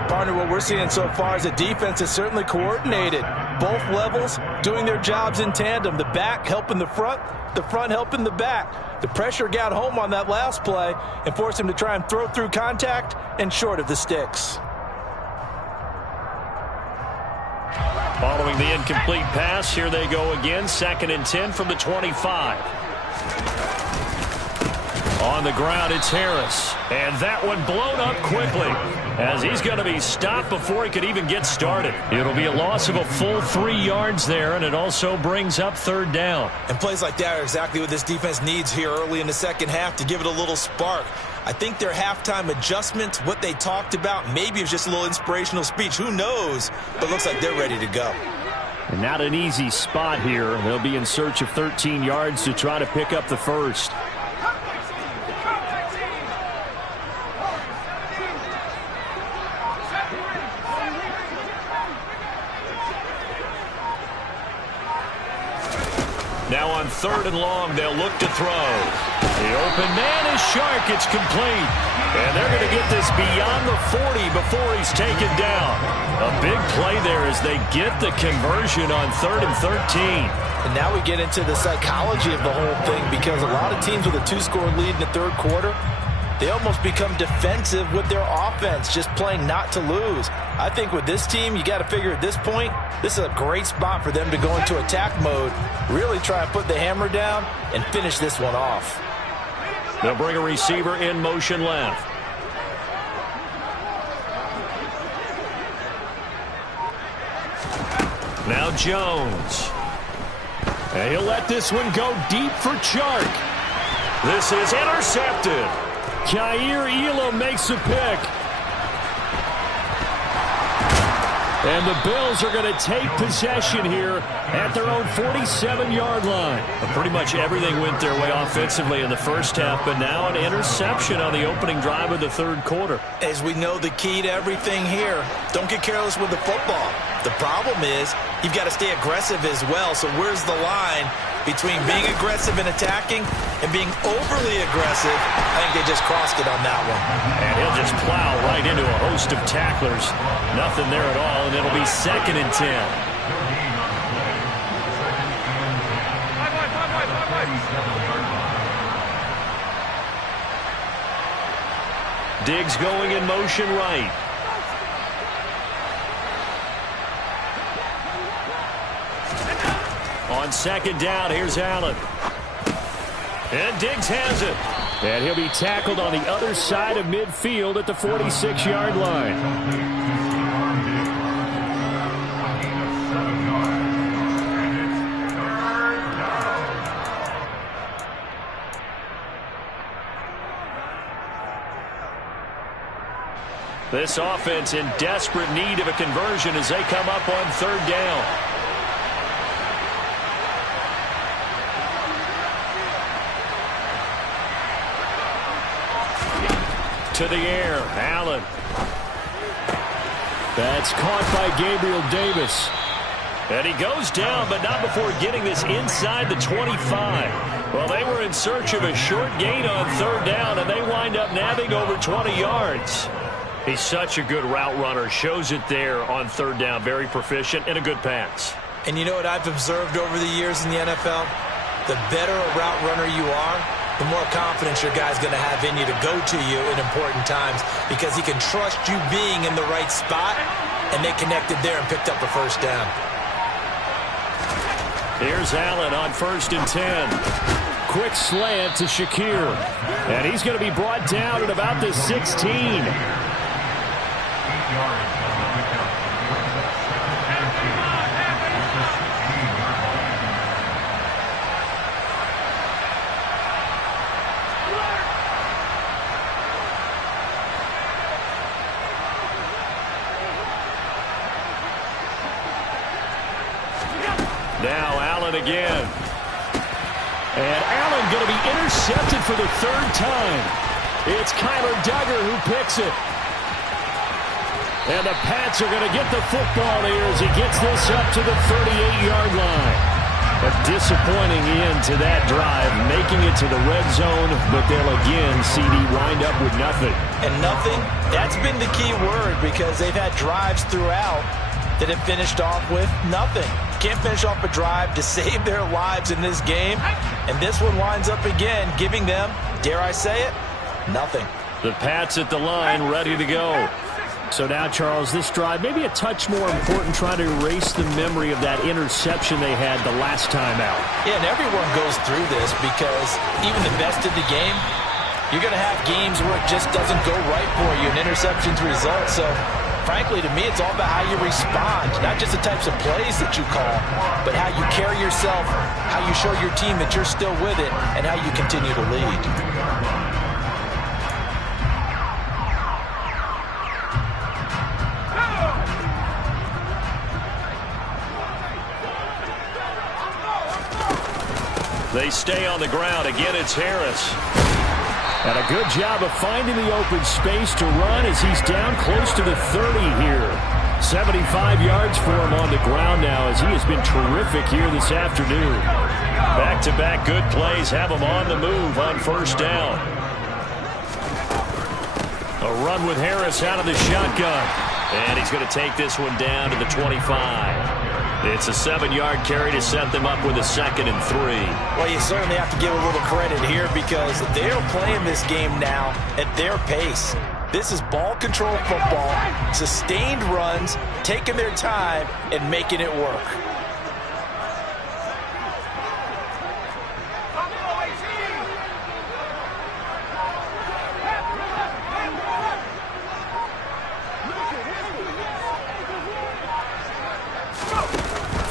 Partner, what we're seeing so far is the defense is certainly coordinated. Both levels doing their jobs in tandem. The back helping the front helping the back. The pressure got home on that last play and forced him to try and throw through contact and short of the sticks. Following the incomplete pass, here they go again. 2nd and 10 from the 25. On the ground, it's Harris. And that one blown up quickly as he's going to be stopped before he could even get started. It'll be a loss of a full 3 yards there, and it also brings up 3rd down. And plays like that are exactly what this defense needs here early in the second half to give it a little spark. I think their halftime adjustments, what they talked about, maybe it was just a little inspirational speech. Who knows? But looks like they're ready to go. And not an easy spot here. They'll be in search of 13 yards to try to pick up the first. Now on 3rd and long, they'll look to throw. The open man is Shark. It's complete. And they're going to get this beyond the 40 before he's taken down. A big play there as they get the conversion on 3rd and 13. And now we get into the psychology of the whole thing, because a lot of teams with a 2-score lead in the 3rd quarter, they almost become defensive with their offense, just playing not to lose. I think with this team, you got to figure at this point, this is a great spot for them to go into attack mode, really try and put the hammer down and finish this one off. They'll bring a receiver in motion left. Now Jones. And he'll let this one go deep for Chark. This is intercepted. Khair Elam makes a pick. And the Bills are going to take possession here at their own 47-yard line. Pretty much everything went their way offensively in the first half, but now an interception on the opening drive of the 3rd quarter. As we know, the key to everything here, don't get careless with the football. The problem is you've got to stay aggressive as well. So where's the line between being aggressive and attacking and being overly aggressive? I think they just crossed it on that one. And he'll just plow right into a host of tacklers. Nothing there at all, and it'll be 2nd and 10. Diggs going in motion right. On On second down, here's Allen. And Diggs has it. And he'll be tackled on the other side of midfield at the 46-yard line. This offense in desperate need of a conversion as they come up on third down. To the air, Allen. That's caught by Gabriel Davis. And he goes down, but not before getting this inside the 25. Well, they were in search of a short gain on third down, and they wind up nabbing over 20 yards. He's such a good route runner. Shows it there on third down. Very proficient and a good pass. And you know what I've observed over the years in the NFL? The better a route runner you are, the more confidence your guy's going to have in you to go to you in important times because he can trust you being in the right spot, and they connected there and picked up a first down. Here's Allen on 1st and 10. Quick slant to Shakir. And he's going to be brought down at about the 16. Now Allen again. And Allen going to be intercepted for the third time. It's Kyler Duggar who picks it. And the Pats are going to get the football here as he gets this up to the 38-yard line. A disappointing end to that drive, making it to the red zone, but they'll again, CD, wind up with nothing. And nothing, that's been the key word because they've had drives throughout that have finished off with nothing. Can't finish off a drive to save their lives in this game. And this one winds up again, giving them, dare I say it, nothing. The Pats at the line, ready to go. So now, Charles, this drive maybe a touch more important, trying to erase the memory of that interception they had the last time out. Yeah, and everyone goes through this because even the best of the game, you're going to have games where it just doesn't go right for you, and interceptions result. So, frankly, to me, it's all about how you respond, not just the types of plays that you call, but how you carry yourself, how you show your team that you're still with it, and how you continue to lead. They stay on the ground. Again, it's Harris. And a good job of finding the open space to run as he's down close to the 30 here. 75 yards for him on the ground now as he has been terrific here this afternoon. Back-to-back good plays have him on the move on first down. A run with Harris out of the shotgun. And he's going to take this one down to the 25. It's a 7-yard carry to set them up with a 2nd and 3. Well, you certainly have to give a little credit here because they're playing this game now at their pace. This is ball control football, sustained runs, taking their time and making it work.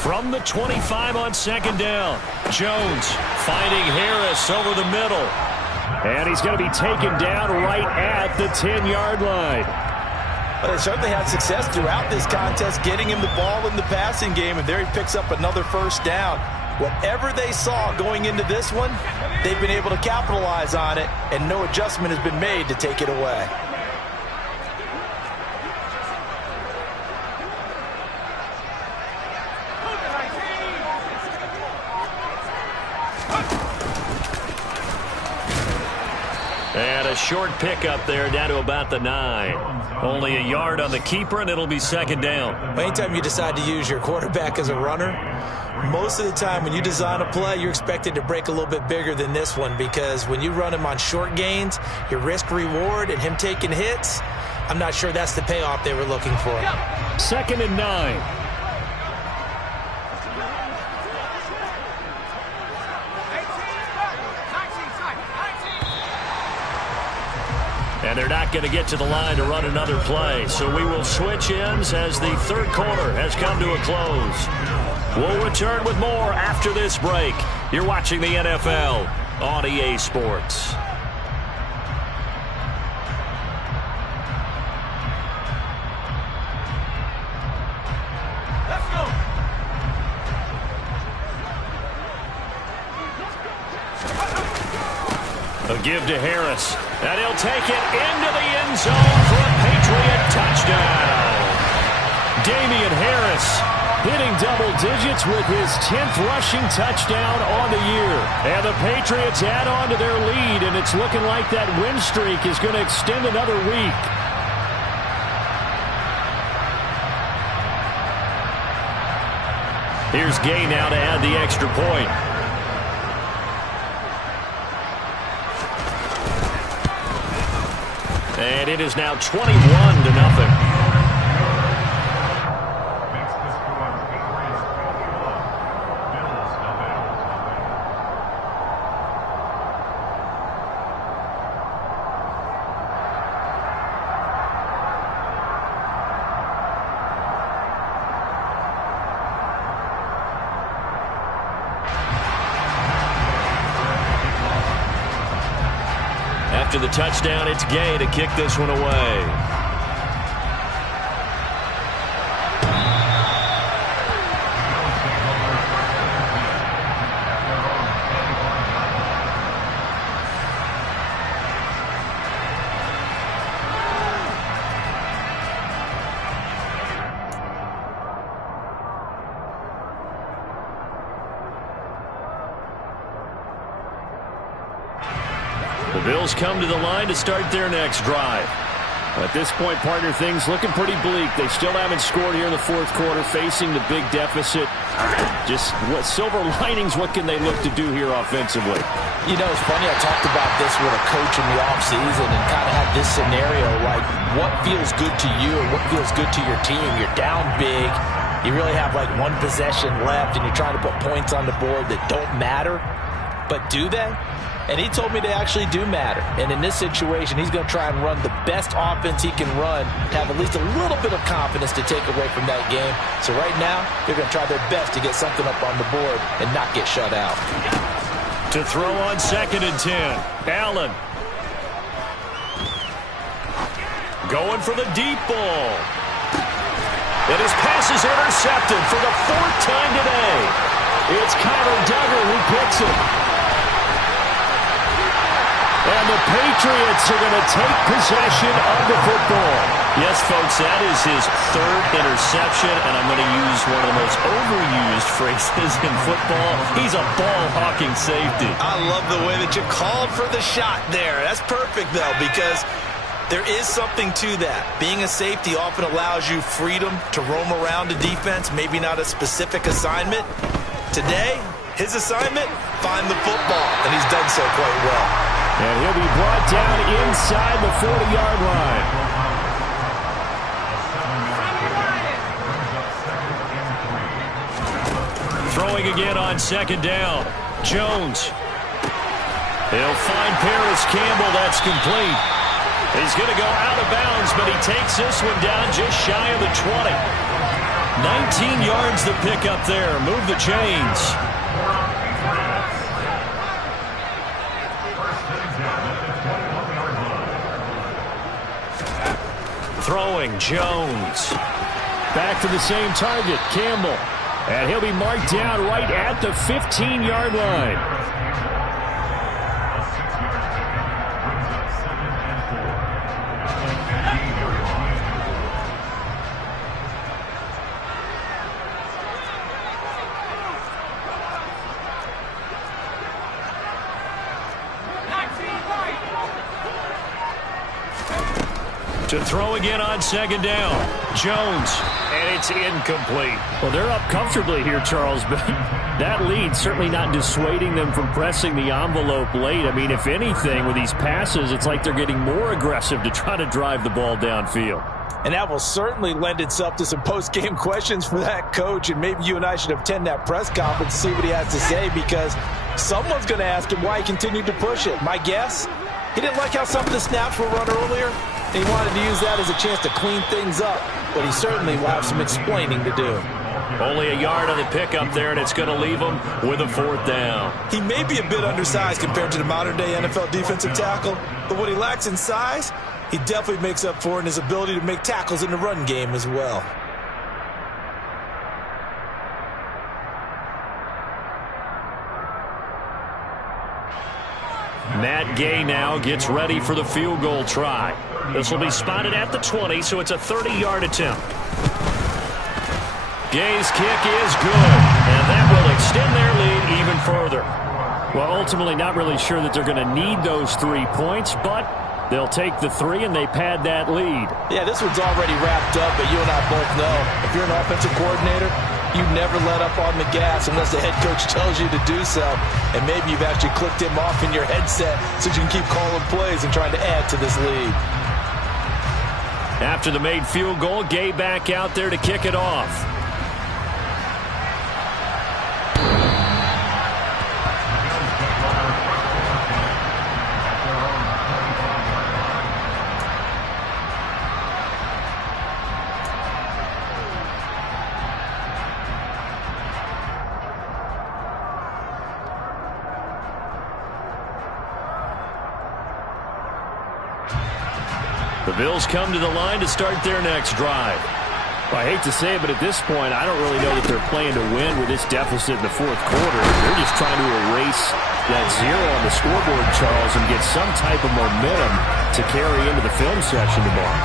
From the 25 on 2nd down, Jones finding Harris over the middle. And he's going to be taken down right at the 10-yard line. But they certainly had success throughout this contest, getting him the ball in the passing game, and there he picks up another first down. Whatever they saw going into this one, they've been able to capitalize on it, and no adjustment has been made to take it away. And a short pickup there down to about the 9. Only a yard on the keeper, and it'll be 2nd down. Anytime you decide to use your quarterback as a runner, most of the time when you design a play, you're expected to break a little bit bigger than this one because when you run him on short gains, your risk-reward and him taking hits, I'm not sure that's the payoff they were looking for. 2nd and 9. And they're not going to get to the line to run another play. So we will switch ends as the third quarter has come to a close. We'll return with more after this break. You're watching the NFL on EA Sports. Let's go. A give to Harris. And he'll take it into the end zone for a Patriot touchdown. Damian Harris hitting double digits with his 10th rushing touchdown on the year. And the Patriots add on to their lead, and it's looking like that win streak is going to extend another week. Here's Gay now to add the extra point. And it is now 21-0. Makes the score Patriots 21, Bills nothing. After the touchdown, it's Gay to kick this one away. The Bills come to the line to start their next drive. At this point, partner, things looking pretty bleak. They still haven't scored here in the fourth quarter, facing the big deficit. Just what silver linings, what can they look to do here offensively? You know, it's funny, I talked about this with a coach in the offseason and kind of had this scenario, like what feels good to you and what feels good to your team. You're down big. You really have like one possession left, and you're trying to put points on the board that don't matter. But do they? And he told me they actually do matter. And in this situation, he's going to try and run the best offense he can run to have at least a little bit of confidence to take away from that game. So right now, they're going to try their best to get something up on the board and not get shut out. To throw on 2nd and 10. Allen. Going for the deep ball. And his pass is intercepted for the 4th time today. It's Kyler Duggar who picks it. And the Patriots are going to take possession of the football. Yes, folks, that is his 3rd interception, and I'm going to use one of the most overused phrases in football. He's a ball-hawking safety. I love the way that you called for the shot there. That's perfect, though, because there is something to that. Being a safety often allows you freedom to roam around the defense, maybe not a specific assignment. Today, his assignment, find the football, and he's done so quite well. And he'll be brought down inside the 40-yard line. Throwing again on 2nd down. Jones. He'll find Paris Campbell. That's complete. He's going to go out of bounds, but he takes this one down just shy of the 20. 19 yards to pick up there. Move the chains. Throwing, Jones. Back to the same target, Campbell. And he'll be marked down right at the 15-yard line. To throw again on 2nd down. Jones. And it's incomplete. Well, they're up comfortably here, Charles, but that lead certainly not dissuading them from pressing the envelope late. I mean, if anything, with these passes, it's like they're getting more aggressive to try to drive the ball downfield. And that will certainly lend itself to some post-game questions for that coach, and maybe you and I should attend that press conference to see what he has to say, because someone's going to ask him why he continued to push it. My guess, He didn't like how some of the snaps were run earlier, and he wanted to use that as a chance to clean things up, but he certainly will have some explaining to do. Only a yard on the pickup there, and it's going to leave him with a 4th down. He may be a bit undersized compared to the modern-day NFL defensive tackle, but what he lacks in size, he definitely makes up for in his ability to make tackles in the run game as well. Matt Gay now gets ready for the field goal try. This will be spotted at the 20, so it's a 30-yard attempt. Gay's kick is good, and that will extend their lead even further. Well, ultimately not really sure that they're going to need those 3 points, but they'll take the 3 and they pad that lead. Yeah, this one's already wrapped up, but you and I both know if you're an offensive coordinator, you never let up on the gas unless the head coach tells you to do so. And maybe you've actually clicked him off in your headset so you can keep calling plays and trying to add to this lead. After the made field goal, Gay back out there to kick it off. The Bills come to the line to start their next drive. Well, I hate to say it, but at this point, I don't really know that they're playing to win with this deficit in the 4th quarter. They're just trying to erase that 0 on the scoreboard, Charles, and get some type of momentum to carry into the film section tomorrow.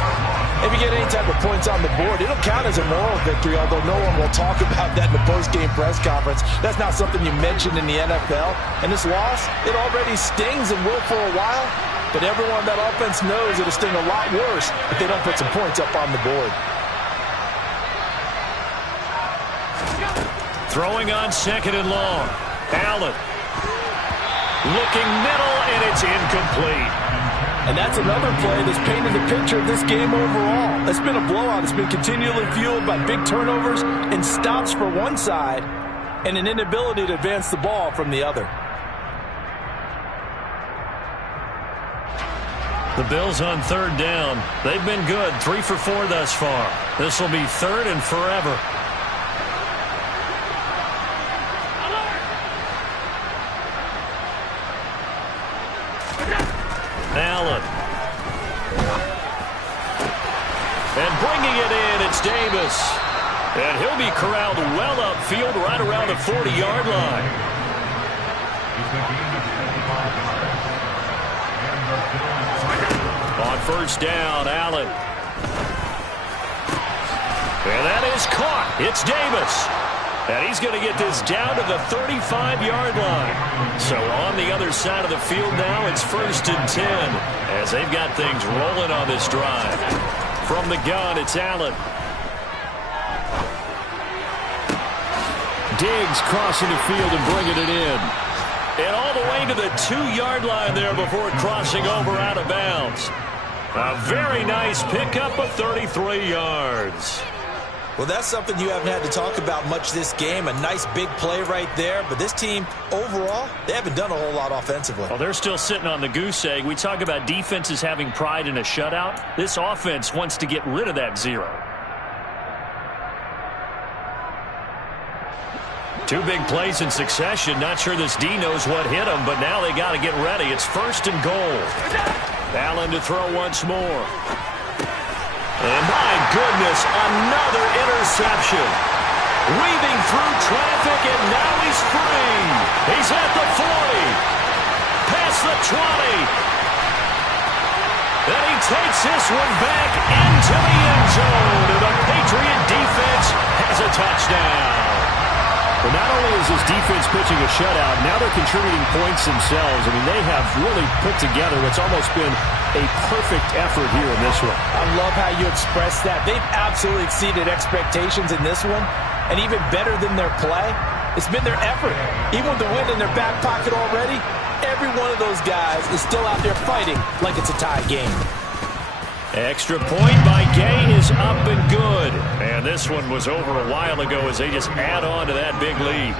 If you get any type of points on the board, it'll count as a moral victory, although no one will talk about that in the post-game press conference. That's not something you mentioned in the NFL. And this loss, it already stings and will for a while. But everyone on that offense knows it'll sting a lot worse if they don't put some points up on the board. Throwing on 2nd and long. Allen. Looking middle, and it's incomplete. And that's another play that's painted the picture of this game overall. It's been a blowout. It's been continually fueled by big turnovers and stops for one side and an inability to advance the ball from the other. The Bills on 3rd down. They've been good, 3 for 4 thus far. This will be 3rd and forever. Allen. And bringing it in, it's Davis. And he'll be corralled well upfield right around the 40-yard line. On 1st down, Allen. And that is caught. It's Davis. And he's going to get this down to the 35-yard line. So on the other side of the field now, it's 1st and 10 as they've got things rolling on this drive. From the gun, it's Allen. Diggs crossing the field and bringing it in. And all the way to the 2-yard line there before crossing over out of bounds. A very nice pickup of 33 yards. Well, that's something you haven't had to talk about much this game. A nice big play right there. But this team, overall, they haven't done a whole lot offensively. Well, they're still sitting on the goose egg. We talk about defenses having pride in a shutout. This offense wants to get rid of that 0. 2 big plays in succession. Not sure this D knows what hit him, but now they got to get ready. It's 1st and goal. Allen to throw once more. And my goodness, another interception. Weaving through traffic, and now he's free. He's at the 40. Past the 20. And he takes this one back into the end zone. And the Patriot defense has a touchdown. But not only is this defense pitching a shutout, now they're contributing points themselves. I mean, they have really put together what's almost been a perfect effort here in this one. I love how you express that. They've absolutely exceeded expectations in this one. And even better than their play, it's been their effort. Even with the win in their back pocket already, every one of those guys is still out there fighting like it's a tie game. Extra point by Gay is up and good. And this one was over a while ago as they just add on to that big lead.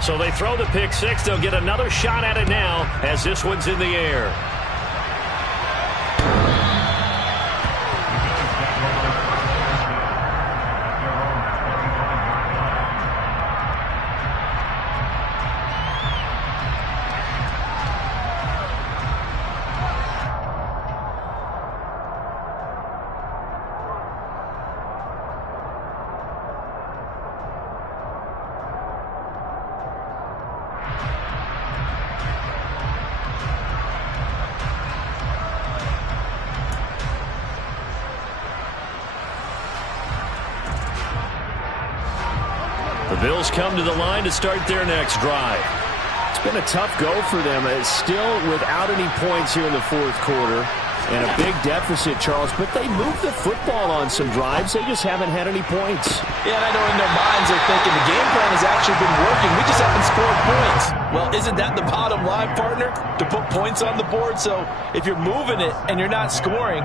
So they throw the pick six. They'll get another shot at it now as this one's in the air. The Bills come to the line to start their next drive. It's been a tough go for them. It's still without any points here in the fourth quarter and a big deficit, Charles. But they moved the football on some drives. They just haven't had any points. Yeah, and I know in their minds they're thinking the game plan has actually been working. We just haven't scored points. Well, isn't that the bottom line, partner? To put points on the board? So if you're moving it and you're not scoring,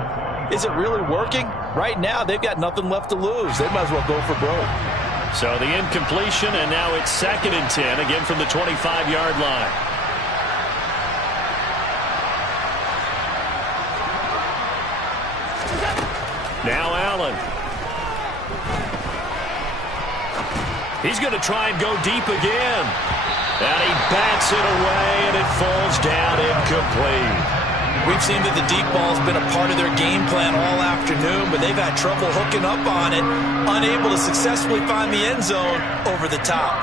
is it really working? Right now, they've got nothing left to lose. They might as well go for broke. So the incompletion, and now it's 2nd and 10, again from the 25-yard line. Now Allen. He's going to try and go deep again. And he bats it away, and it falls down incomplete. We've seen that the deep ball's been a part of their game plan all afternoon, but they've had trouble hooking up on it, unable to successfully find the end zone over the top.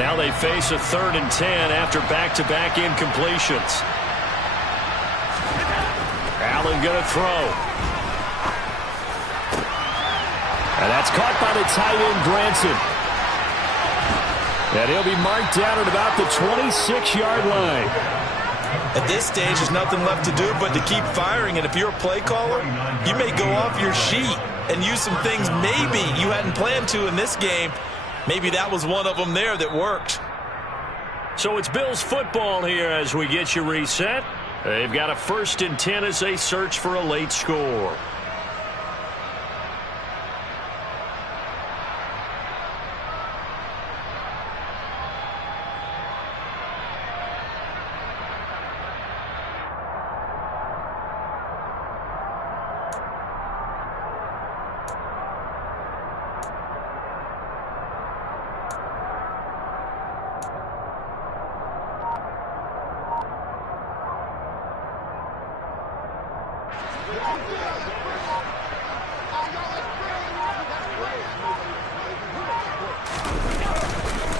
Now they face a 3rd and 10 after back-to-back incompletions. Allen going to throw. And that's caught by the tight end, Granson. And he'll be marked down at about the 26-yard line. At this stage, there's nothing left to do but to keep firing. And if you're a play caller, you may go off your sheet and use some things maybe you hadn't planned to in this game. Maybe that was one of them there that worked. So it's Bills football here as we get you reset. They've got a 1st and 10 as they search for a late score.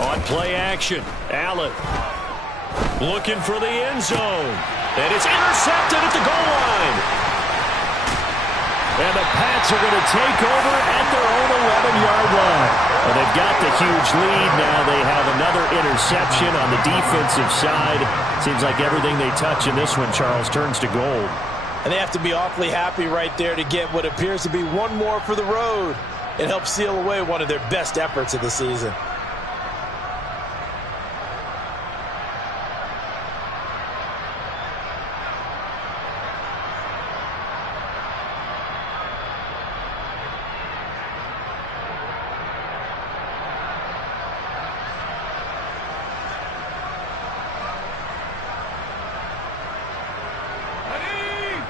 On play action, Allen looking for the end zone. And it's intercepted at the goal line. And the Pats are going to take over at their own 11-yard line. Well, they've got the huge lead. Now they have another interception on the defensive side. Seems like everything they touch in this one, Charles, turns to gold. And they have to be awfully happy right there to get what appears to be one more for the road. It helps seal away one of their best efforts of the season.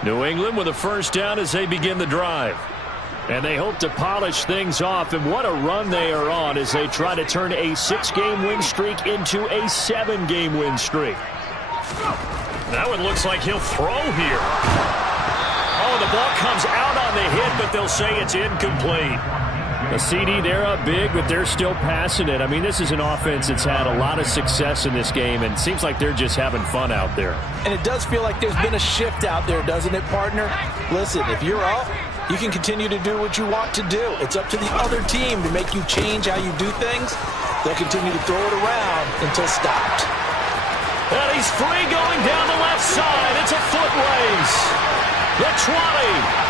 New England with a 1st down as they begin the drive. And they hope to polish things off. And what a run they are on as they try to turn a 6-game win streak into a 7-game win streak. That one looks like he'll throw here. Oh, the ball comes out on the hit, but they'll say it's incomplete. The CD, they're up big, but they're still passing it. I mean, this is an offense that's had a lot of success in this game, and it seems like they're just having fun out there. And it does feel like there's been a shift out there, doesn't it, partner? Listen, if you're up, you can continue to do what you want to do. It's up to the other team to make you change how you do things. They'll continue to throw it around until stopped. And he's free going down the left side. It's a foot race. The 20.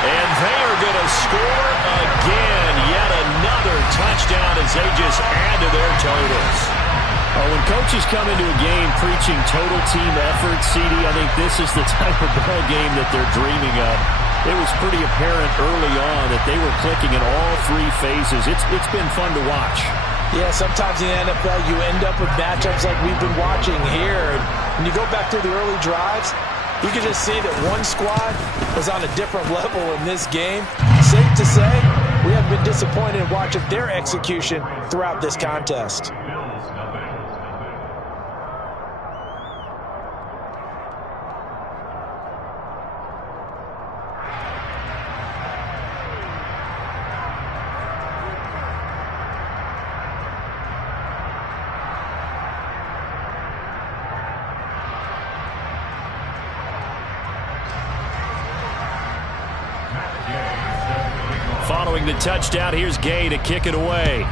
And they are going to score again. Yet another touchdown as they just add to their totals. Oh, when coaches come into a game preaching total team effort, CD, I think this is the type of ball game that they're dreaming of. It was pretty apparent early on that they were clicking in all 3 phases. It's been fun to watch. Yeah, sometimes in the NFL you end up with matchups like we've been watching here. And when you go back through the early drives, you can just see that one squad was on a different level in this game. Safe to say, we have been disappointed in watching their execution throughout this contest. Following the touchdown, here's Gay to kick it away.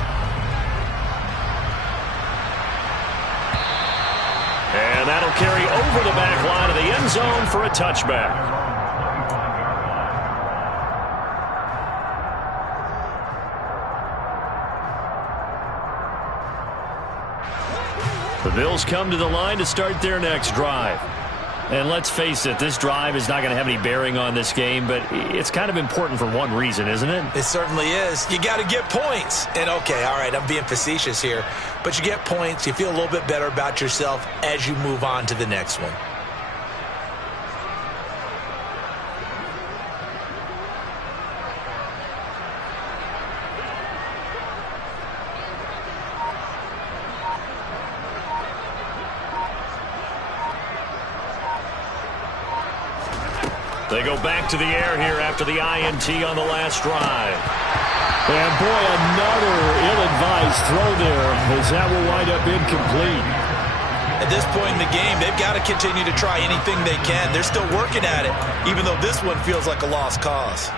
And that'll carry over the back line of the end zone for a touchback. The Bills come to the line to start their next drive. And let's face it, this drive is not going to have any bearing on this game, but it's kind of important for one reason, isn't it? It certainly is. You got to get points. And okay, all right, I'm being facetious here, but you get points, you feel a little bit better about yourself as you move on to the next one. They go back to the air here after the INT on the last drive. And boy, another ill-advised throw there, as that will wind up incomplete. At this point in the game, they've got to continue to try anything they can. They're still working at it, even though this one feels like a lost cause.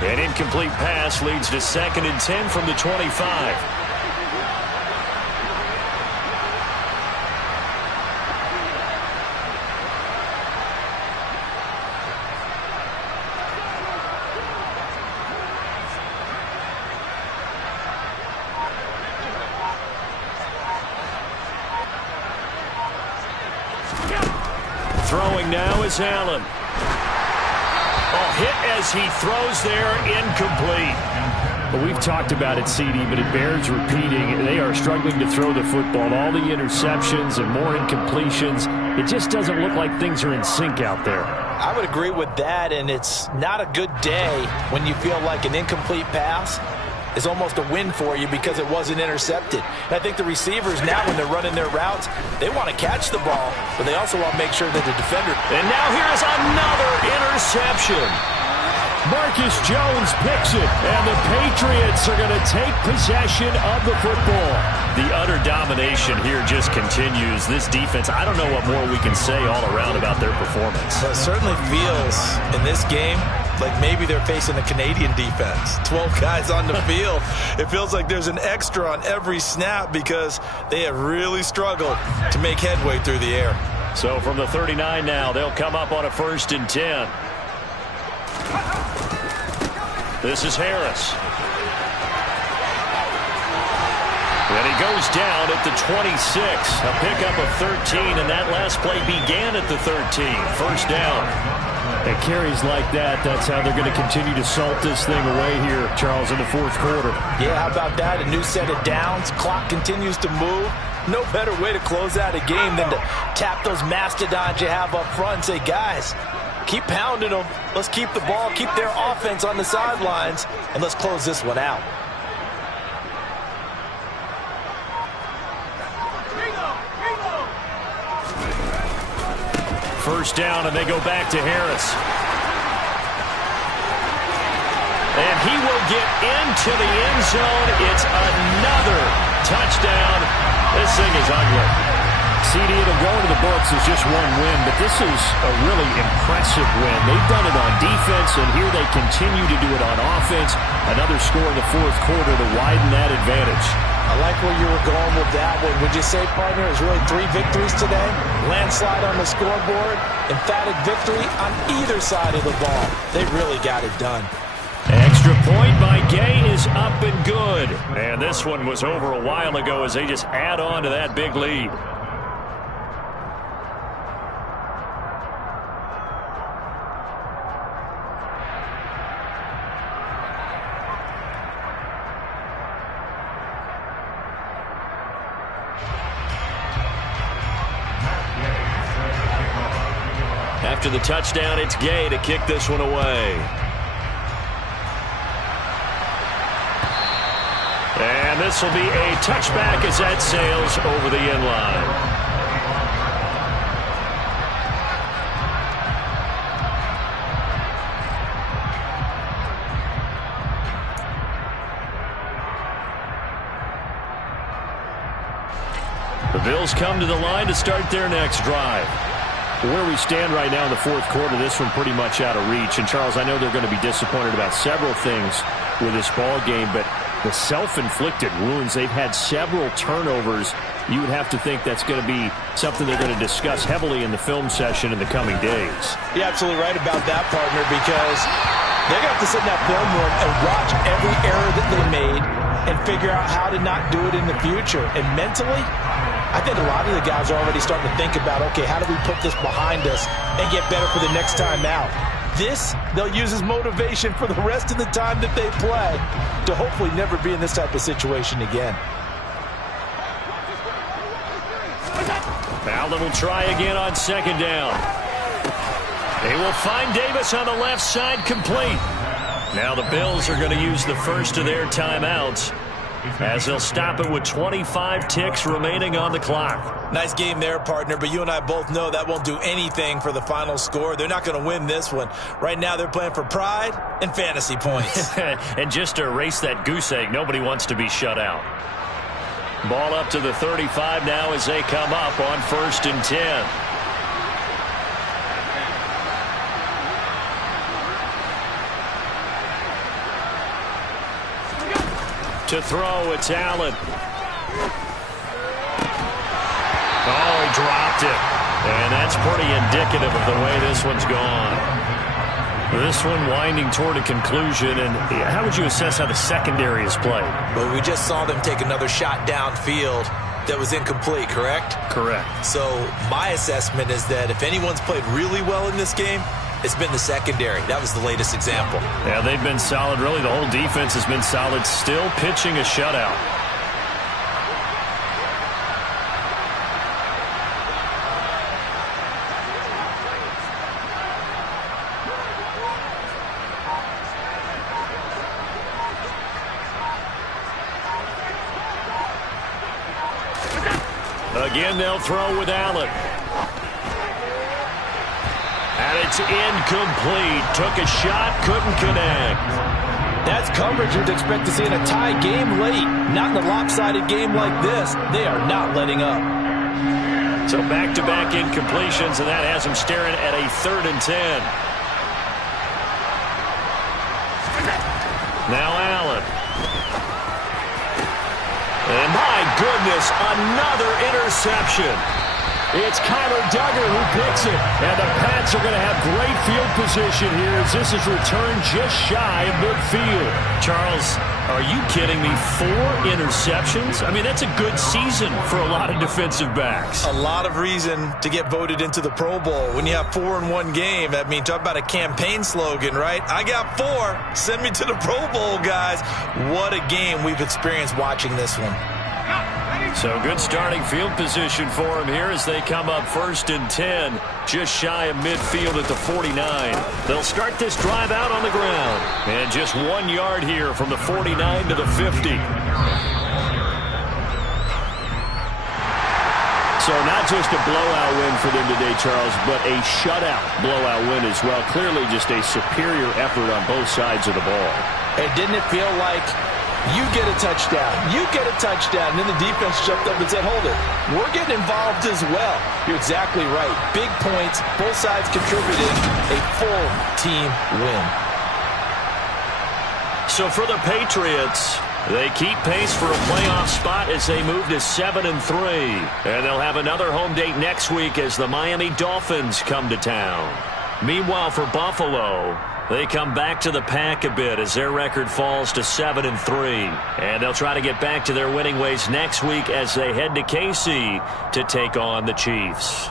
An incomplete pass leads to 2nd and 10 from the 25. Throwing now is Allen. Hit as he throws there, incomplete. Well, we've talked about it, CD, but it bears repeating. They are struggling to throw the football. All the interceptions and more incompletions. It just doesn't look like things are in sync out there. I would agree with that, and it's not a good day when you feel like an incomplete pass is almost a win for you because it wasn't intercepted. And I think the receivers now, when they're running their routes, they want to catch the ball, but they also want to make sure that the defender. And now here's another interception. Marcus Jones picks it, and the Patriots are going to take possession of the football. The utter domination here just continues. This defense, I don't know what more we can say all around about their performance. Well, it certainly feels in this game like maybe they're facing a Canadian defense. 12 guys on the field. It feels like there's an extra on every snap because they have really struggled to make headway through the air. So from the 39 now, they'll come up on a 1st and 10. This is Harris. And he goes down at the 26. A pickup of 13, and that last play began at the 13. 1st down. And carries like that, that's how they're going to continue to salt this thing away here, Charles, in the 4th quarter. Yeah, how about that? A new set of downs. Clock continues to move. No better way to close out a game than to tap those mastodons you have up front and say, guys, keep pounding them. Let's keep the ball, keep their offense on the sidelines, and let's close this one out. First down, and they go back to Harris. And he will get into the end zone. It's another touchdown. This thing is ugly. CD, it'll go into the books as just one win, but this is a really impressive win. They've done it on defense, and here they continue to do it on offense. Another score in the 4th quarter to widen that advantage. I like where you were going with that one. Would you say, partner, it was really 3 victories today? Landslide on the scoreboard, emphatic victory on either side of the ball. They really got it done. Extra point by Gay is up and good. And this one was over a while ago as they just add on to that big lead. After the touchdown, it's Gay to kick this one away. And this will be a touchback as that sails over the end line. The Bills come to the line to start their next drive. Where we stand right now in the fourth quarter, this one pretty much out of reach. And, Charles, I know they're going to be disappointed about several things with this ball game, but the self-inflicted wounds, they've had several turnovers. You would have to think that's going to be something they're going to discuss heavily in the film session in the coming days. You're absolutely right about that, partner, because they're going to have to sit in that film room and watch every error that they made and figure out how to not do it in the future. And mentally, I think a lot of the guys are already starting to think about, okay, how do we put this behind us and get better for the next time out? This, they'll use as motivation for the rest of the time that they play to hopefully never be in this type of situation again. Allen will try again on second down. They will find Davis on the left side, complete. Now the Bills are going to use the first of their timeouts as they'll stop it with 25 ticks remaining on the clock. Nice game there, partner, but you and I both know that won't do anything for the final score. They're not going to win this one. Right now they're playing for pride and fantasy points. And just to erase that goose egg, nobody wants to be shut out. Ball up to the 35 now as they come up on 1st and 10. To throw, it's Allen. Oh, he dropped it. And that's pretty indicative of the way this one's gone. This one winding toward a conclusion. And how would you assess how the secondary is played? Well, we just saw them take another shot downfield that was incomplete, correct? Correct. So my assessment is that if anyone's played really well in this game, it's been the secondary. That was the latest example. Yeah, they've been solid. Really, the whole defense has been solid. Still pitching a shutout. Again, they'll throw with Allen. And it's incomplete. Took a shot, couldn't connect. That's coverage you'd expect to see in a tie game late. Not in a lopsided game like this. They are not letting up. So back-to-back incompletions, and that has them staring at a 3rd and 10. Now Allen. And my goodness, another interception. It's Kyler Duggar who picks it. And the Pats are going to have great field position here as this is returned just shy of midfield. Charles, are you kidding me? 4 interceptions? I mean, that's a good season for a lot of defensive backs. A lot of reason to get voted into the Pro Bowl. When you have 4 in one game, I mean, talk about a campaign slogan, right? I got 4. Send me to the Pro Bowl, guys. What a game we've experienced watching this one. So good starting field position for them here as they come up 1st and 10, just shy of midfield at the 49. They'll start this drive out on the ground. And just 1 yard here from the 49 to the 50. So not just a blowout win for them today, Charles, but a shutout blowout win as well. Clearly just a superior effort on both sides of the ball. And didn't it feel like you get a touchdown, you get a touchdown, and then the defense jumped up and said, hold it, we're getting involved as well. You're exactly right. Big points, both sides contributing, a full team win. So for the Patriots, they keep pace for a playoff spot as they move to 7-3. And they'll have another home date next week as the Miami Dolphins come to town. Meanwhile, for Buffalo, they come back to the pack a bit as their record falls to 7-3. And they'll try to get back to their winning ways next week as they head to KC to take on the Chiefs.